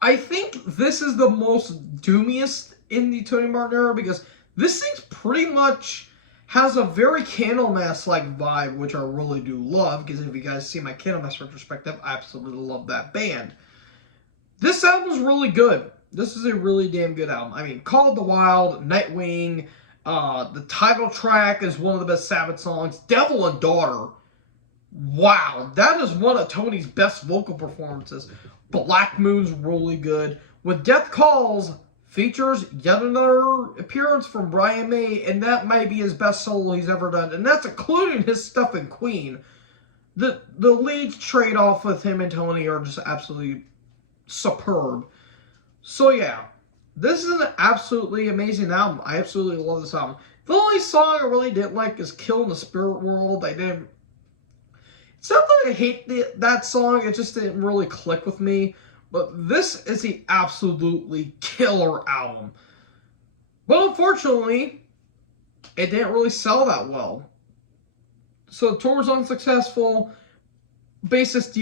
I think this is the most doomiest in the Tony Martin era because this thing pretty much has a very Candlemass-like vibe, which I really do love, because if you guys see my Candlemass retrospective, I absolutely love that band. This album is really good. This is a really damn good album. I mean, Call of the Wild, Nightwing, the title track is one of the best Sabbath songs. Devil and Daughter. Wow, that is one of Tony's best vocal performances. Black Moon's really good. With Death Calls, features yet another appearance from Brian May, and that might be his best solo he's ever done, and that's including his stuff in Queen. The leads trade-off with him and Tony are just absolutely superb. So yeah, this is an absolutely amazing album. I absolutely love this album. The only song I really didn't like is Kill in the Spirit World. It's not that I hate that song, it just didn't really click with me. But this is the absolutely killer album. But unfortunately, it didn't really sell that well. So the tour was unsuccessful. Bassist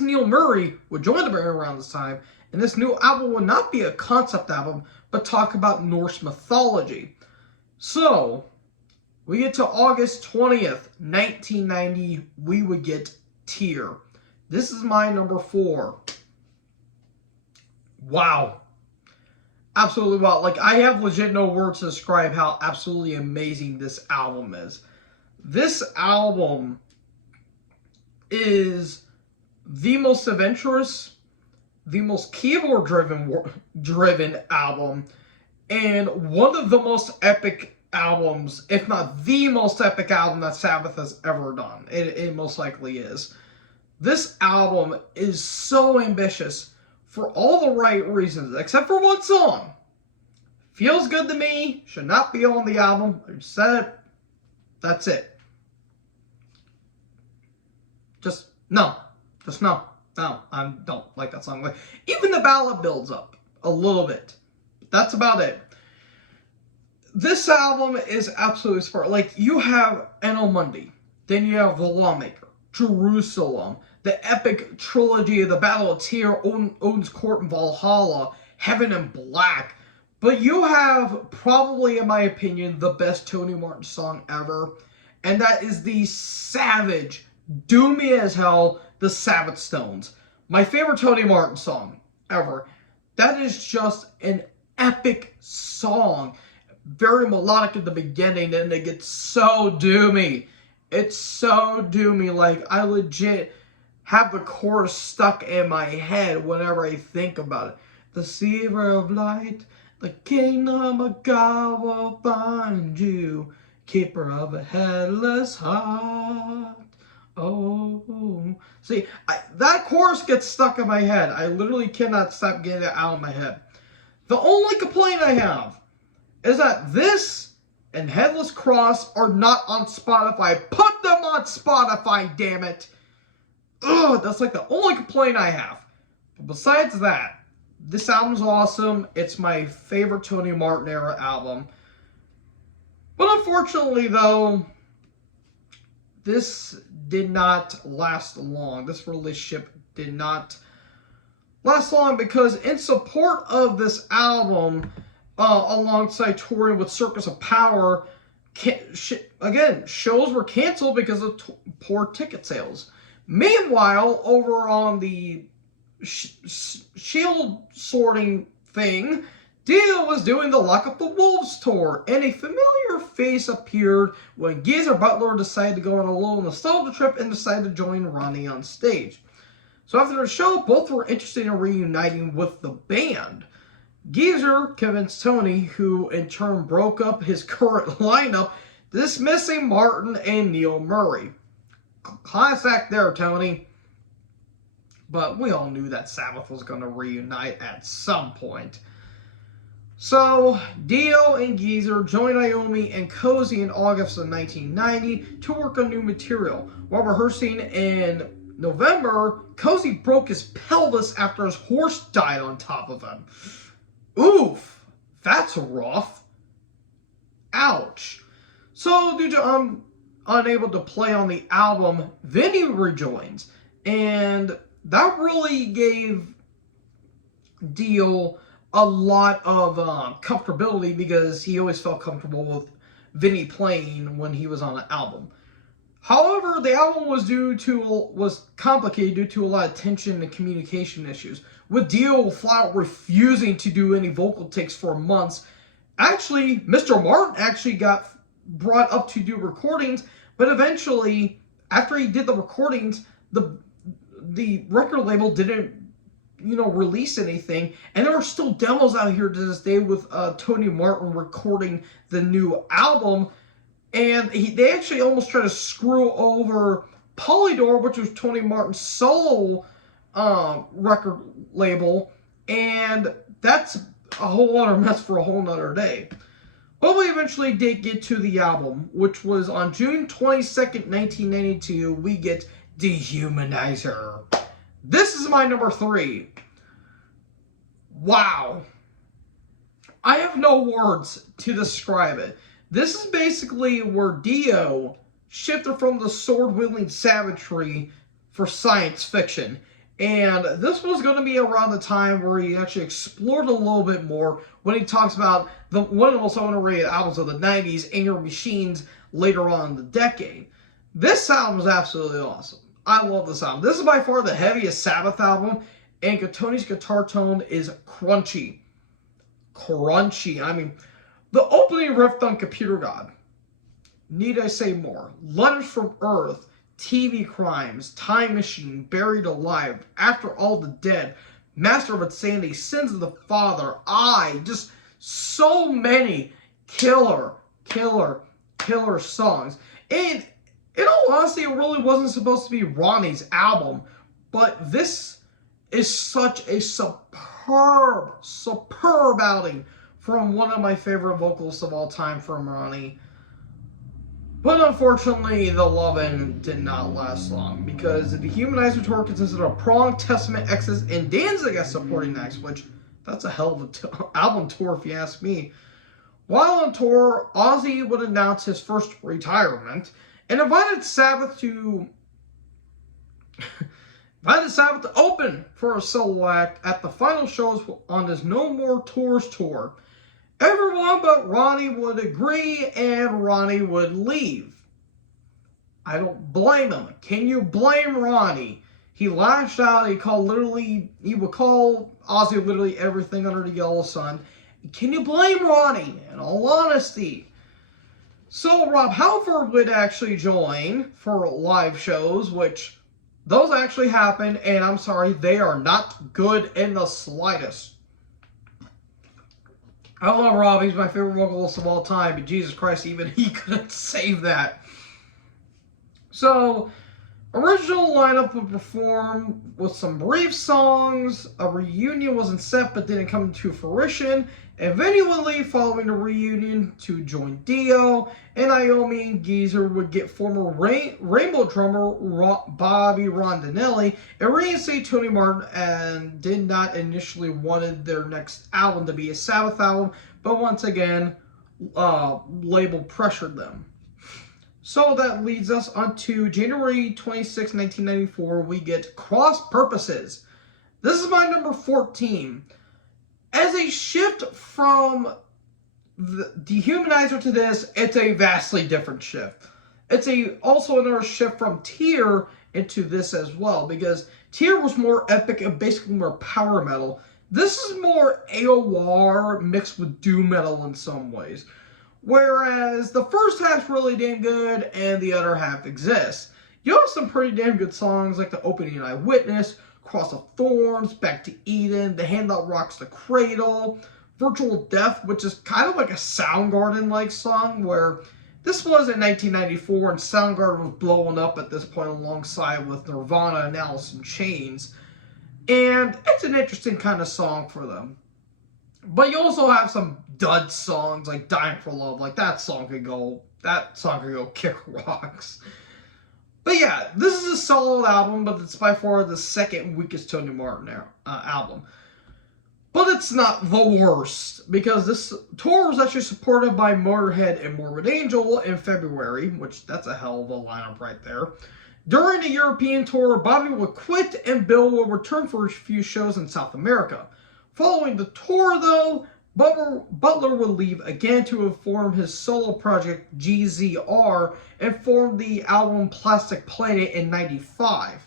Neil Murray would join the band around this time, and this new album would not be a concept album, but talk about Norse mythology. So, we get to August 20th, 1990, we would get Tear. This is my number 4. Wow. Absolutely wow. Like, I have legit no words to describe how absolutely amazing this album is. This album is the most adventurous, the most keyboard-driven album, and one of the most epic albums, if not the most epic album that Sabbath has ever done. It most likely is. This album is so ambitious for all the right reasons, except for one song. Feels Good to Me should not be on the album. I said it. That's it. Just no. No, I don't like that song. Even the ballad builds up a little bit. That's about it. This album is absolutely smart. Like, you have Enno Mundi, then you have The Lawmaker, Jerusalem, the epic trilogy of the Battle of Tyr, Odin's Court, and Valhalla, Heaven and Black. But you have probably, in my opinion, the best Tony Martin song ever, and that is the savage, doomy as hell, The Sabbath Stones. My favorite Tony Martin song ever. That is just an epic song. Very melodic at the beginning, and it gets so doomy. It's so doomy. Like, I legit have the chorus stuck in my head whenever I think about it. The Seer of Light, the kingdom of God will find you, keeper of a headless heart. Oh, see, that chorus gets stuck in my head. I literally cannot stop getting it out of my head. The only complaint I have is that this and Headless Cross are not on Spotify. Put them on Spotify, damn it. Ugh, that's like the only complaint I have. But besides that, this album's awesome. It's my favorite Tony Martin era album. But unfortunately, though, this did not last long. This relationship did not last long because in support of this album, alongside touring with Circus of Power, again, shows were canceled because of poor ticket sales. Meanwhile, over on the Shield sorting thing, Dio was doing the Lock Up the Wolves tour, and a familiar face appeared when Geezer Butler decided to go on a little nostalgia trip and decided to join Ronnie on stage. So after the show, both were interested in reuniting with the band. Geezer convinced Tony, who in turn broke up his current lineup, dismissing Martin and Neil Murray. Class act there, Tony. But we all knew that Sabbath was going to reunite at some point. So, Dio and Geezer joined Iommi and Cozy in August of 1990 to work on new material. While rehearsing in November, Cozy broke his pelvis after his horse died on top of him. Oof, that's rough. Ouch. So, due to unable to play on the album, Vinny rejoins. And that really gave Dio a lot of comfortability because he always felt comfortable with Vinny playing when he was on an album. However, the album was complicated due to a lot of tension and communication issues, with Dio flat out refusing to do any vocal takes for months. Actually, Mr. Martin actually got brought up to do recordings, but eventually, after he did the recordings, the record label didn't release anything, and there are still demos out here to this day with Tony Martin recording the new album, and they actually almost try to screw over Polydor, which was Tony Martin's solo record label, and that's a whole other mess for a whole nother day. But we eventually did get to the album, which was on June 22nd, 1992, we get Dehumanizer. This is my number 3. Wow. I have no words to describe it. This is basically where Dio shifted from the sword-wielding savagery for science fiction. And this was going to be around the time where he actually explored a little bit more when he talks about one of the most underrated albums of the 90s, Anger Machines, later on in the decade. This album is absolutely awesome. I love this album. This is by far the heaviest Sabbath album, and Tony's guitar tone is crunchy. Crunchy. I mean, the opening riff on Computer God. Need I say more? Letters from Earth, TV Crimes, Time Machine, Buried Alive, After All the Dead, Master of Insanity, Sins of the Father, just so many killer songs. And in all honesty, it really wasn't supposed to be Ronnie's album, but this is such a superb outing from one of my favorite vocalists of all time, from Ronnie. But unfortunately, the lovin' did not last long, because the Dehumanizer tour consisted of Prong, Testament, Exodus, and Danzig as supporting acts, which, that's a hell of an album tour if you ask me. While on tour, Ozzy would announce his first retirement, and invited Sabbath to open for a solo act at the final shows on his No More Tours tour. Everyone but Ronnie would agree, and Ronnie would leave. I don't blame him. Can you blame Ronnie? He lashed out. He would call Ozzy literally everything under the yellow sun. Can you blame Ronnie? In all honesty. So Rob Halford would actually join for live shows, which those actually happen, and I'm sorry, they are not good in the slightest. I love Rob. He's my favorite vocalist of all time, but Jesus Christ, even he couldn't save that. So, original lineup would perform with some brief songs. A reunion wasn't set but didn't come to fruition. And venue would leave following the reunion to join Dio. And Iommi and Geezer would get former Rainbow drummer Bobby Rondinelli and reinstate Tony Martin, and did not initially wanted their next album to be a Sabbath album, but once again, label pressured them. So that leads us on to January 26, 1994. We get Cross Purposes. This is my number 14. As a shift from the Dehumanizer to this, it's a vastly different shift. It's also another shift from Tear into this as well, because Tear was more epic and basically more power metal. This is more AOR mixed with doom metal in some ways. Whereas the first half's really damn good and the other half exists. You have some pretty damn good songs like the opening Eyewitness, Cross of Thorns, Back to Eden, The Hand That Rocks the Cradle, Virtual Death, which is kind of like a Soundgarden-like song, where this was in 1994 and Soundgarden was blowing up at this point alongside with Nirvana and Alice in Chains. And it's an interesting kind of song for them. But you also have some dud songs like Dying for Love. Like that song could go kick rocks. But yeah, this is a solid album, but it's by far the second weakest Tony Martin album. But it's not the worst, because this tour was actually supported by Motorhead and Morbid Angel in February, which that's a hell of a lineup right there. During the European tour, Bobby would quit and Bill will return for a few shows in South America. Following the tour, though, Butler would leave again to form his solo project GZR and form the album Plastic Planet in '95.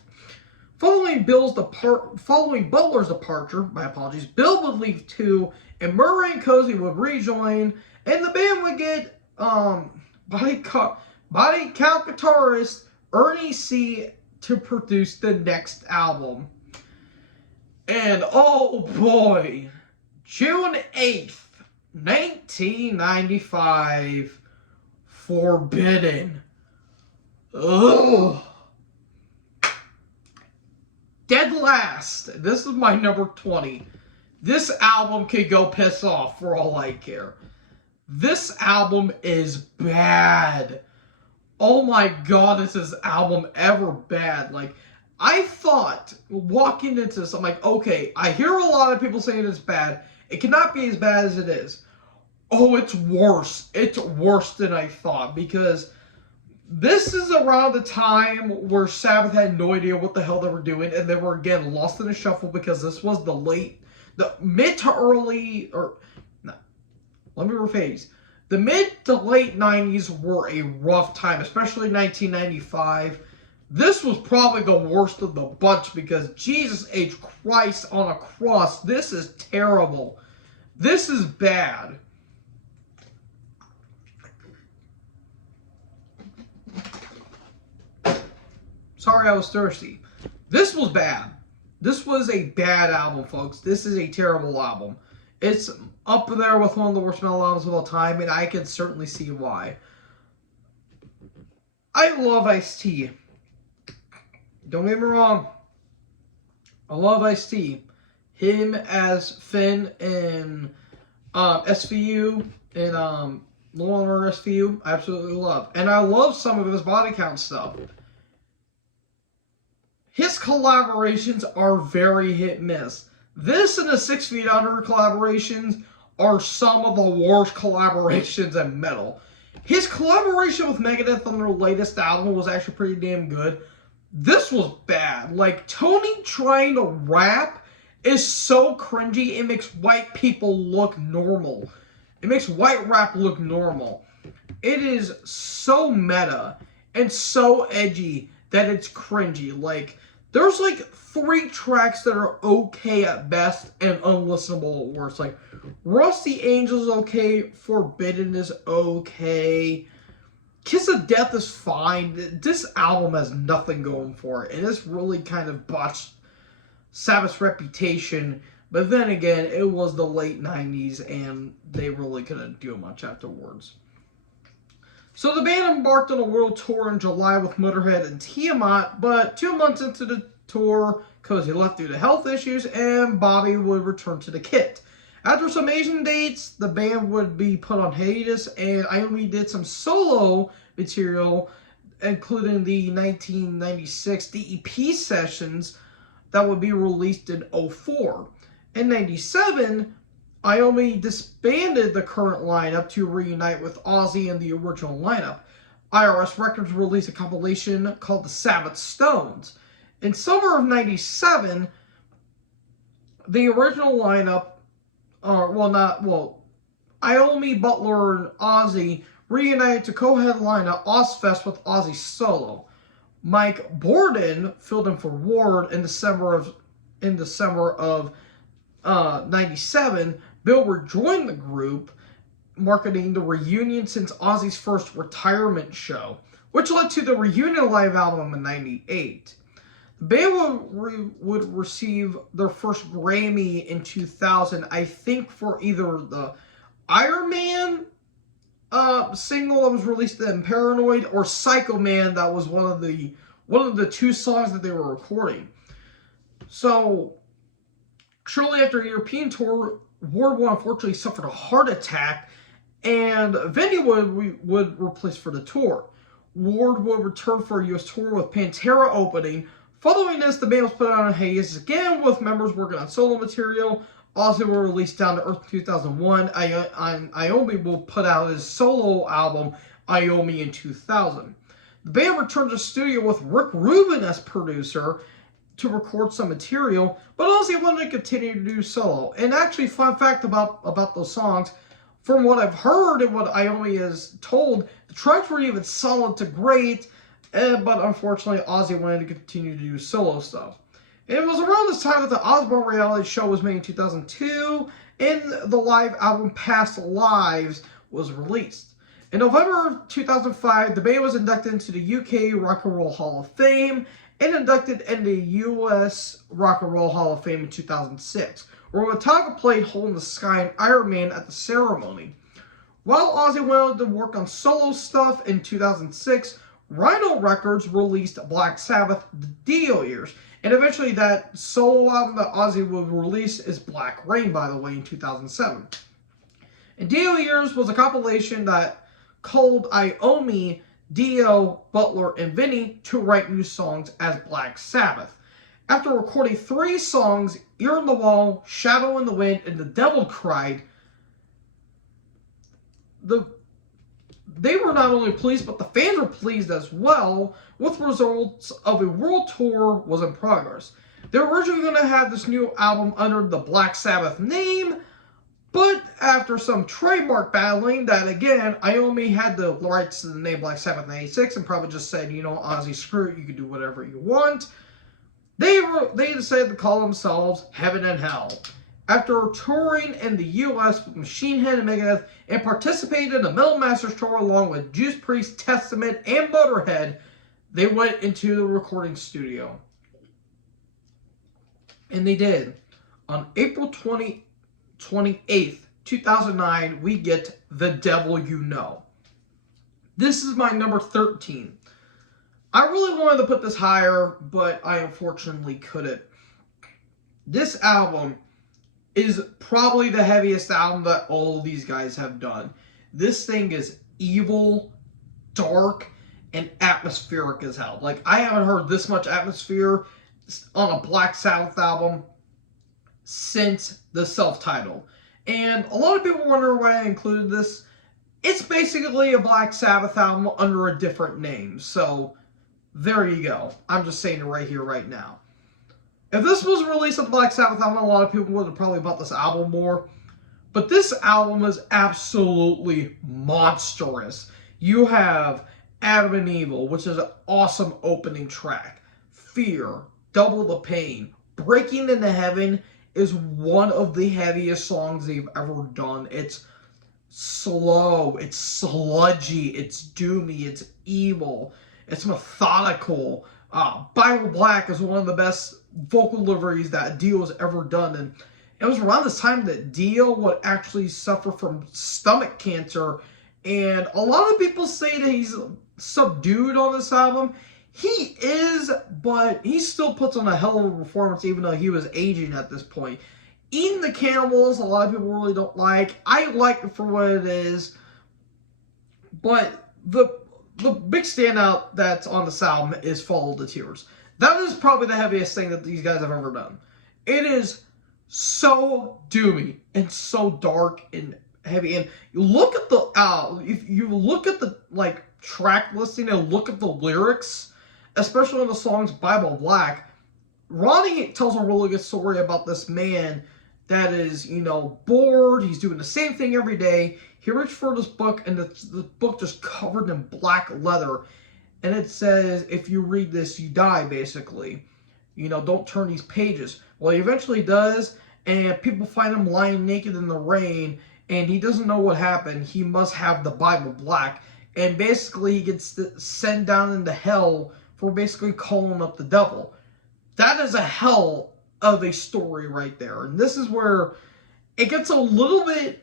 Following Butler's departure, Bill would leave too, and Murray and Cozy would rejoin, and the band would get body count guitarist Ernie C. to produce the next album. And oh boy, June 8th, 1995, Forbidden. Ugh. Dead Last. This is my number 20. This album could go piss off for all I care. This album is bad. Oh my god, is this album ever bad? Like, I thought, walking into this, I'm like, okay, I hear a lot of people saying it's bad. It cannot be as bad as it is. Oh, it's worse. It's worse than I thought, because this is around the time where Sabbath had no idea what the hell they were doing, and they were, again, lost in the shuffle, because this was the mid to early, or, no, let me rephrase. The mid to late 90s were a rough time, especially 1995. This was probably the worst of the bunch, because Jesus H. Christ on a cross, this is terrible. This is bad. Sorry, I was thirsty. This was bad. This was a bad album, folks. This is a terrible album. It's up there with one of the worst metal albums of all time, and I can certainly see why. I love Ice-T. Don't get me wrong. I love Ice-T. Him as Finn in SVU and Law & Order SVU, I absolutely love. And I love some of his body count stuff. His collaborations are very hit and miss. This and the 6 Feet Under collaborations are some of the worst collaborations in metal. His collaboration with Megadeth on their latest album was actually pretty damn good. This was bad. Like, Tony trying to rap is so cringy, it makes white people look normal. It makes white rap look normal. It is so meta and so edgy that it's cringy. Like, there's like 3 tracks that are okay at best and unlistenable at worst. Like, Rusty Angel's okay, Forbidden is okay, Kiss of Death is fine. This album has nothing going for it, and it's really kind of botched Sabbath's reputation. But then again, it was the late 90s, and they really couldn't do much afterwards. So the band embarked on a world tour in July with Motorhead and Tiamat, but 2 months into the tour, Cozy left due to health issues, and Bobby would return to the kit. After some Asian dates, the band would be put on hiatus, and Iommi did some solo material, including the 1996 DEP sessions that would be released in 2004. In 1997, Iommi disbanded the current lineup to reunite with Ozzy and the original lineup. IRS Records released a compilation called The Sabbath Stones. In summer of 1997, the original lineup, Iommi, Butler, and Ozzy reunited to co-headline an Ozfest with Ozzy solo. Mike Borden filled in for Ward in December of 97. Bill rejoined the group, marketing the reunion since Ozzy's first retirement show, which led to the Reunion Live album in 98. The band would receive their first Grammy in 2000, I think, for either the Iron Man single that was released in Paranoid, or Psycho Man, that was one of the 2 songs that they were recording. So, shortly after a European tour, Ward unfortunately suffered a heart attack, and Vinny would replace for the tour. Ward would return for a U.S. tour with Pantera opening. Following this, the band was put on a hiatus again, with members working on solo material. Ozzy will release Down to Earth in 2001. Iommi will put out his solo album, Iommi, in 2000. The band returned to the studio with Rick Rubin as producer to record some material, but Ozzy wanted to continue to do solo. And actually, fun fact about those songs, from what I've heard and what Iommi has told, the tracks were even solid to great, but unfortunately, Ozzy wanted to continue to do solo stuff. And it was around this time that the Osbourne reality show was made in 2002, and the live album Past Lives was released. In November of 2005, the band was inducted into the UK Rock and Roll Hall of Fame and inducted into the US Rock and Roll Hall of Fame in 2006, where Metallica played Hole in the Sky and Iron Man at the ceremony. While Ozzy went on to work on solo stuff in 2006, Rhino Records released Black Sabbath, The Dio Years, and eventually that solo album that Ozzy would release is Black Rain, by the way, in 2007. And Dio Years was a compilation that called Iommi, Dio, Butler, and Vinny to write new songs as Black Sabbath. After recording 3 songs, Ear on the Wall, Shadow in the Wind, and The Devil Cried, they were not only pleased, but the fans were pleased as well, with results of a world tour was in progress. They were originally going to have this new album under the Black Sabbath name, but after some trademark battling, that again, Iommi had the rights to the name Black Sabbath in '86 and probably just said, Ozzy, screw it, you can do whatever you want. They decided to call themselves Heaven and Hell. After touring in the US with Machine Head and Megadeth and participating in the Metal Masters tour along with Judas Priest, Testament, and Motorhead, they went into the recording studio. And they did. On April 28th, 2009, we get The Devil You Know. This is my number 13. I really wanted to put this higher, but I unfortunately couldn't. This album is probably the heaviest album that all of these guys have done. This thing is evil, dark, and atmospheric as hell. Like, I haven't heard this much atmosphere on a Black Sabbath album since the self-titled. And a lot of people wonder why I included this. It's basically a Black Sabbath album under a different name. So, there you go. I'm just saying it right here, right now. If this was released on the Black Sabbath album, a lot of people would have probably bought this album more. But this album is absolutely monstrous. You have Adam and Evil, which is an awesome opening track. Fear, Double the Pain, Breaking into Heaven is one of the heaviest songs they've ever done. It's slow, it's sludgy, it's doomy, it's evil, it's methodical. Bible Black is one of the best vocal deliveries that Dio has ever done, and it was around this time that Dio would actually suffer from stomach cancer, and a lot of people say that he's subdued on this album. He is, but he still puts on a hell of a performance even though he was aging at this point. Eating the Cannibals, a lot of people really don't like. I like it for what it is, but the big standout that's on this album is Follow the Tears. That is probably the heaviest thing that these guys have ever done. It is so doomy and so dark and heavy. And you look at the if you look at the track listing and look at the lyrics, especially on the songs Bible Black, Ronnie tells a really good story about this man that is, bored. He's doing the same thing every day. He reached for this book, and the book just covered in black leather. And it says, if you read this, you die, basically. Don't turn these pages. Well, he eventually does, and people find him lying naked in the rain, and he doesn't know what happened. He must have the Bible Black. And basically, he gets sent down into hell for basically calling up the devil. That is a hell of a story right there. And this is where it gets a little bit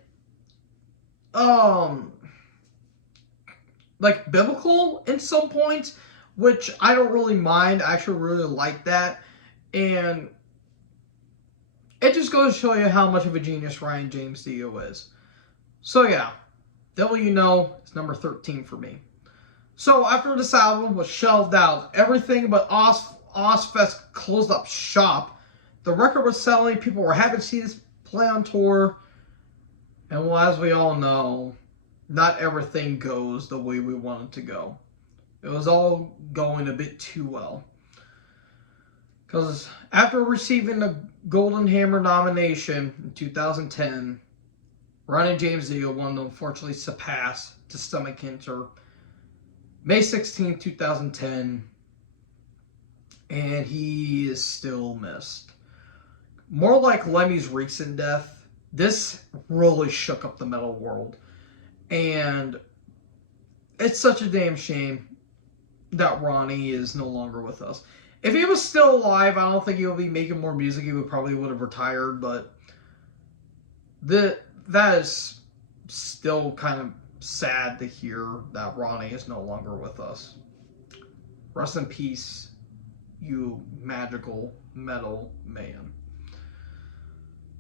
biblical in some points, which I don't really mind. I actually really like that. And it just goes to show you how much of a genius Ryan James Dio is. So yeah, Devil You Know is number 13 for me. So after this album was shelved out, everything but Ozfest closed up shop. The record was selling, people were happy to see this play on tour. And well, as we all know, not everything goes the way we want it to go. It was all going a bit too well. Because after receiving the Golden Hammer nomination in 2010, Ronnie James Dio wanted to unfortunately surpass to stomach cancer May 16, 2010, and he is still missed. More like Lemmy's recent death, this really shook up the metal world. And it's such a damn shame that Ronnie is no longer with us. If he was still alive, I don't think he would be making more music. He would have retired, but that is still kind of sad to hear that Ronnie is no longer with us. Rest in peace, you magical metal man.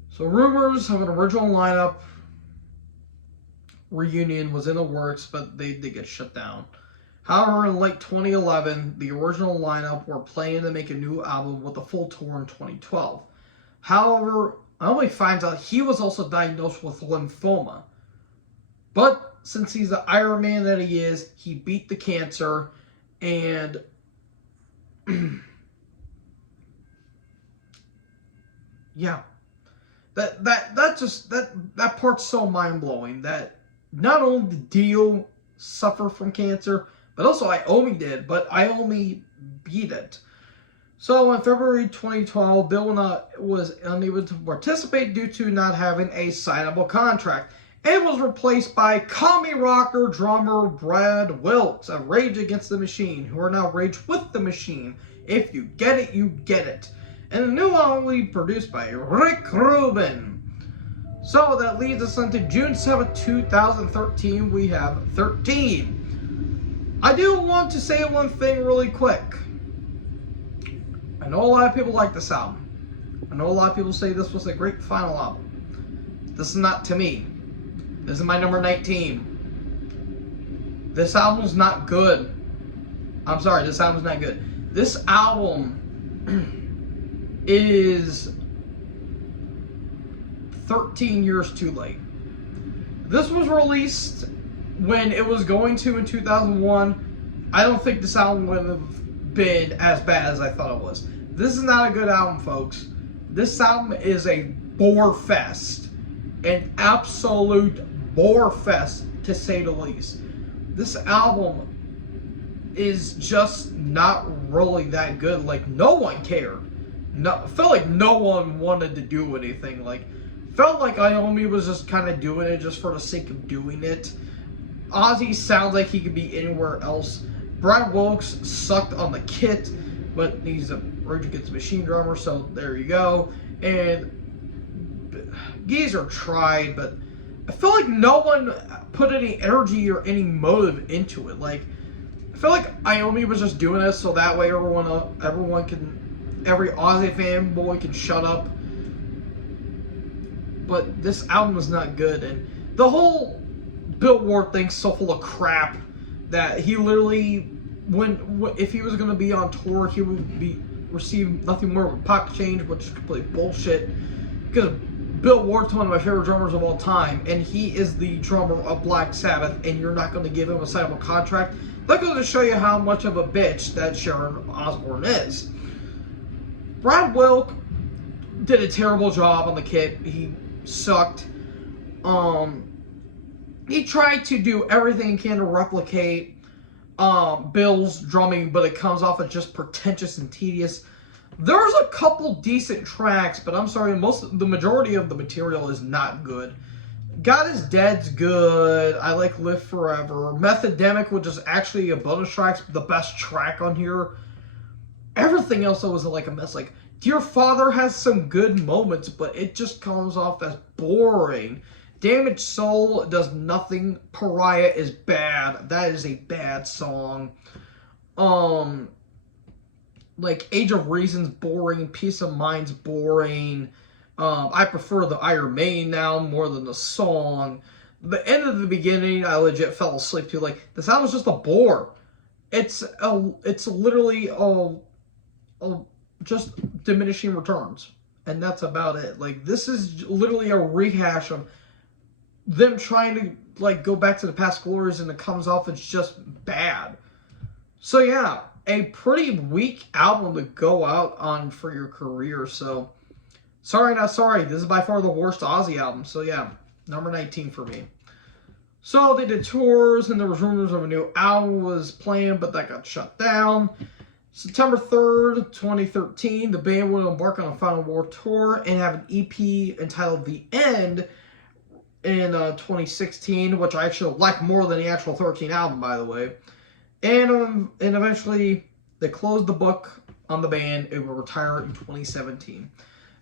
So rumors of an original lineup reunion was in the works, but they did get shut down. However, in late 2011, the original lineup were planning to make a new album with a full tour in 2012. However, I only find out he was also diagnosed with lymphoma. But since he's the Iron Man that he is, he beat the cancer, and yeah, that part's so mind blowing that not only did Dio suffer from cancer, but also Iommi did, but Iommi beat it. So in February 2012, Bill was unable to participate due to not having a signable contract, and was replaced by Commie Rocker drummer Brad Wilkes of Rage Against the Machine, who are now Rage with the Machine. If you get it, you get it. And the new album will be produced by Rick Rubin. So that leads us into June 7th, 2013. We have 13. I do want to say one thing really quick. I know a lot of people like this album. I know a lot of people say this was a great final album. This is not to me. This is my number 19. This album's not good. I'm sorry, this album's not good. This album is 13 years too late. This was released when it was going to in 2001. I don't think this album would have been as bad as I thought it was. This is not a good album, folks. This album is a bore fest. An absolute bore fest, to say the least. This album is just not really that good. Like, no one cared. I felt like no one wanted to do anything. Like, felt like Iommi was just kind of doing it just for the sake of doing it. Ozzy sounds like he could be anywhere else. Brad Wilkes sucked on the kit, but he's a Rage Against the Machine drummer, so there you go. And Geezer tried, but I feel like no one put any energy or any motive into it. Like, I feel like Iommi was just doing this so that way every Ozzy fanboy can shut up. But this album is not good, and the whole Bill Ward thing's so full of crap that he literally, if he was going to be on tour, he would receive nothing more of a pocket change, which is complete bullshit. Because Bill Ward's one of my favorite drummers of all time, and he is the drummer of Black Sabbath, and you're not going to give him a signable contract. That goes to show you how much of a bitch that Sharon Osbourne is. Brad Wilk did a terrible job on the kit. He sucked. He tried to do everything he can to replicate Bill's drumming, but it comes off as just pretentious and tedious. There's a couple decent tracks, but I'm sorry, the majority of the material is not good. God Is Dead's good. I like Live Forever. Methodemic, which is actually a bonus track, the best track on here. Everything else though is like a mess. Like, Dear Father has some good moments, but it just comes off as boring. Damaged Soul does nothing. Pariah is bad. That is a bad song. Like, Age of Reason's boring. Peace of Mind's boring. I prefer the Iron Maiden now more than the song. The end of the beginning, I legit fell asleep to. Like, this album's just a bore. It's literally just diminishing returns, and that's about it. Like, this is literally a rehash of them trying to like go back to the past glories, and it comes off as just bad. So yeah, a pretty weak album to go out on for your career. So sorry, not sorry. This is by far the worst Ozzy album. So yeah, number 19 for me. So they did tours, and there was rumors of a new album was planned, but that got shut down. September 3rd, 2013, the band will embark on a final war tour and have an EP entitled The End in 2016, which I actually like more than the actual 13 album, by the way. And eventually they closed the book on the band and will retire in 2017.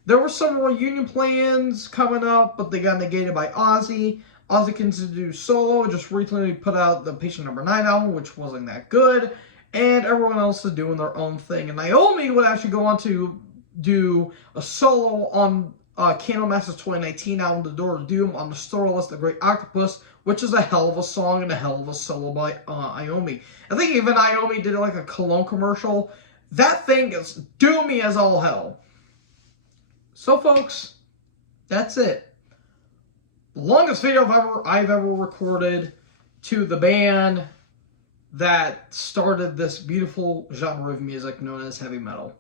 There were some reunion plans coming up, but they got negated by Ozzy. Ozzy continued to do solo, just recently put out the Patient Number 9 album, which wasn't that good, and everyone else is doing their own thing. And Naomi would actually go on to do a solo on Candlemaster's 2019 album, The Door to Doom, on the Story The Great Octopus, which is a hell of a song and a hell of a solo by Naomi. I think even Naomi did like a cologne commercial. That thing is doomy as all hell. So, folks, that's it. The longest video I've ever recorded to the band that started this beautiful genre of music known as heavy metal.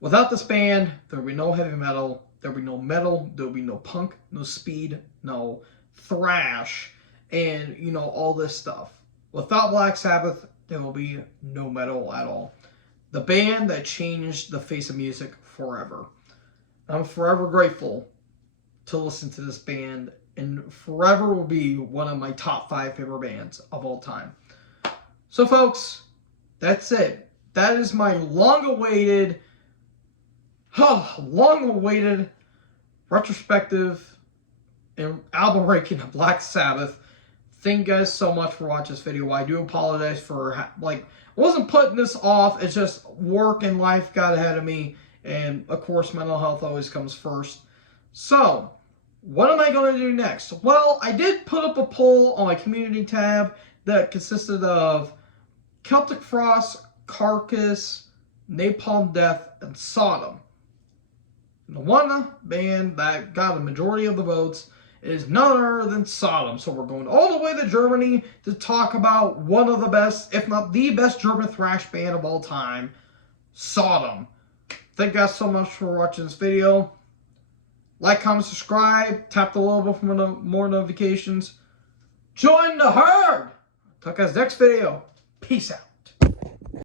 Without this band, there would be no heavy metal, there would be no metal, there would be no punk, no speed, no thrash, and, you know, all this stuff. Without Black Sabbath, there will be no metal at all. The band that changed the face of music forever. I'm forever grateful to listen to this band, and forever will be one of my top 5 favorite bands of all time. So, folks, that's it. That is my long-awaited retrospective and album ranking of Black Sabbath. Thank you guys so much for watching this video. I do apologize for, I wasn't putting this off. It's just work and life got ahead of me. And, of course, mental health always comes first. So, what am I going to do next? Well, I did put up a poll on my community tab that consisted of Celtic Frost, Carcass, Napalm Death, and Sodom. The one band that got a majority of the votes is none other than Sodom. So we're going all the way to Germany to talk about one of the best, if not the best, German thrash band of all time, Sodom. Thank you guys so much for watching this video. Like, comment, subscribe, tap the little bell for more notifications. Join the herd! Talk guys next video. Peace out.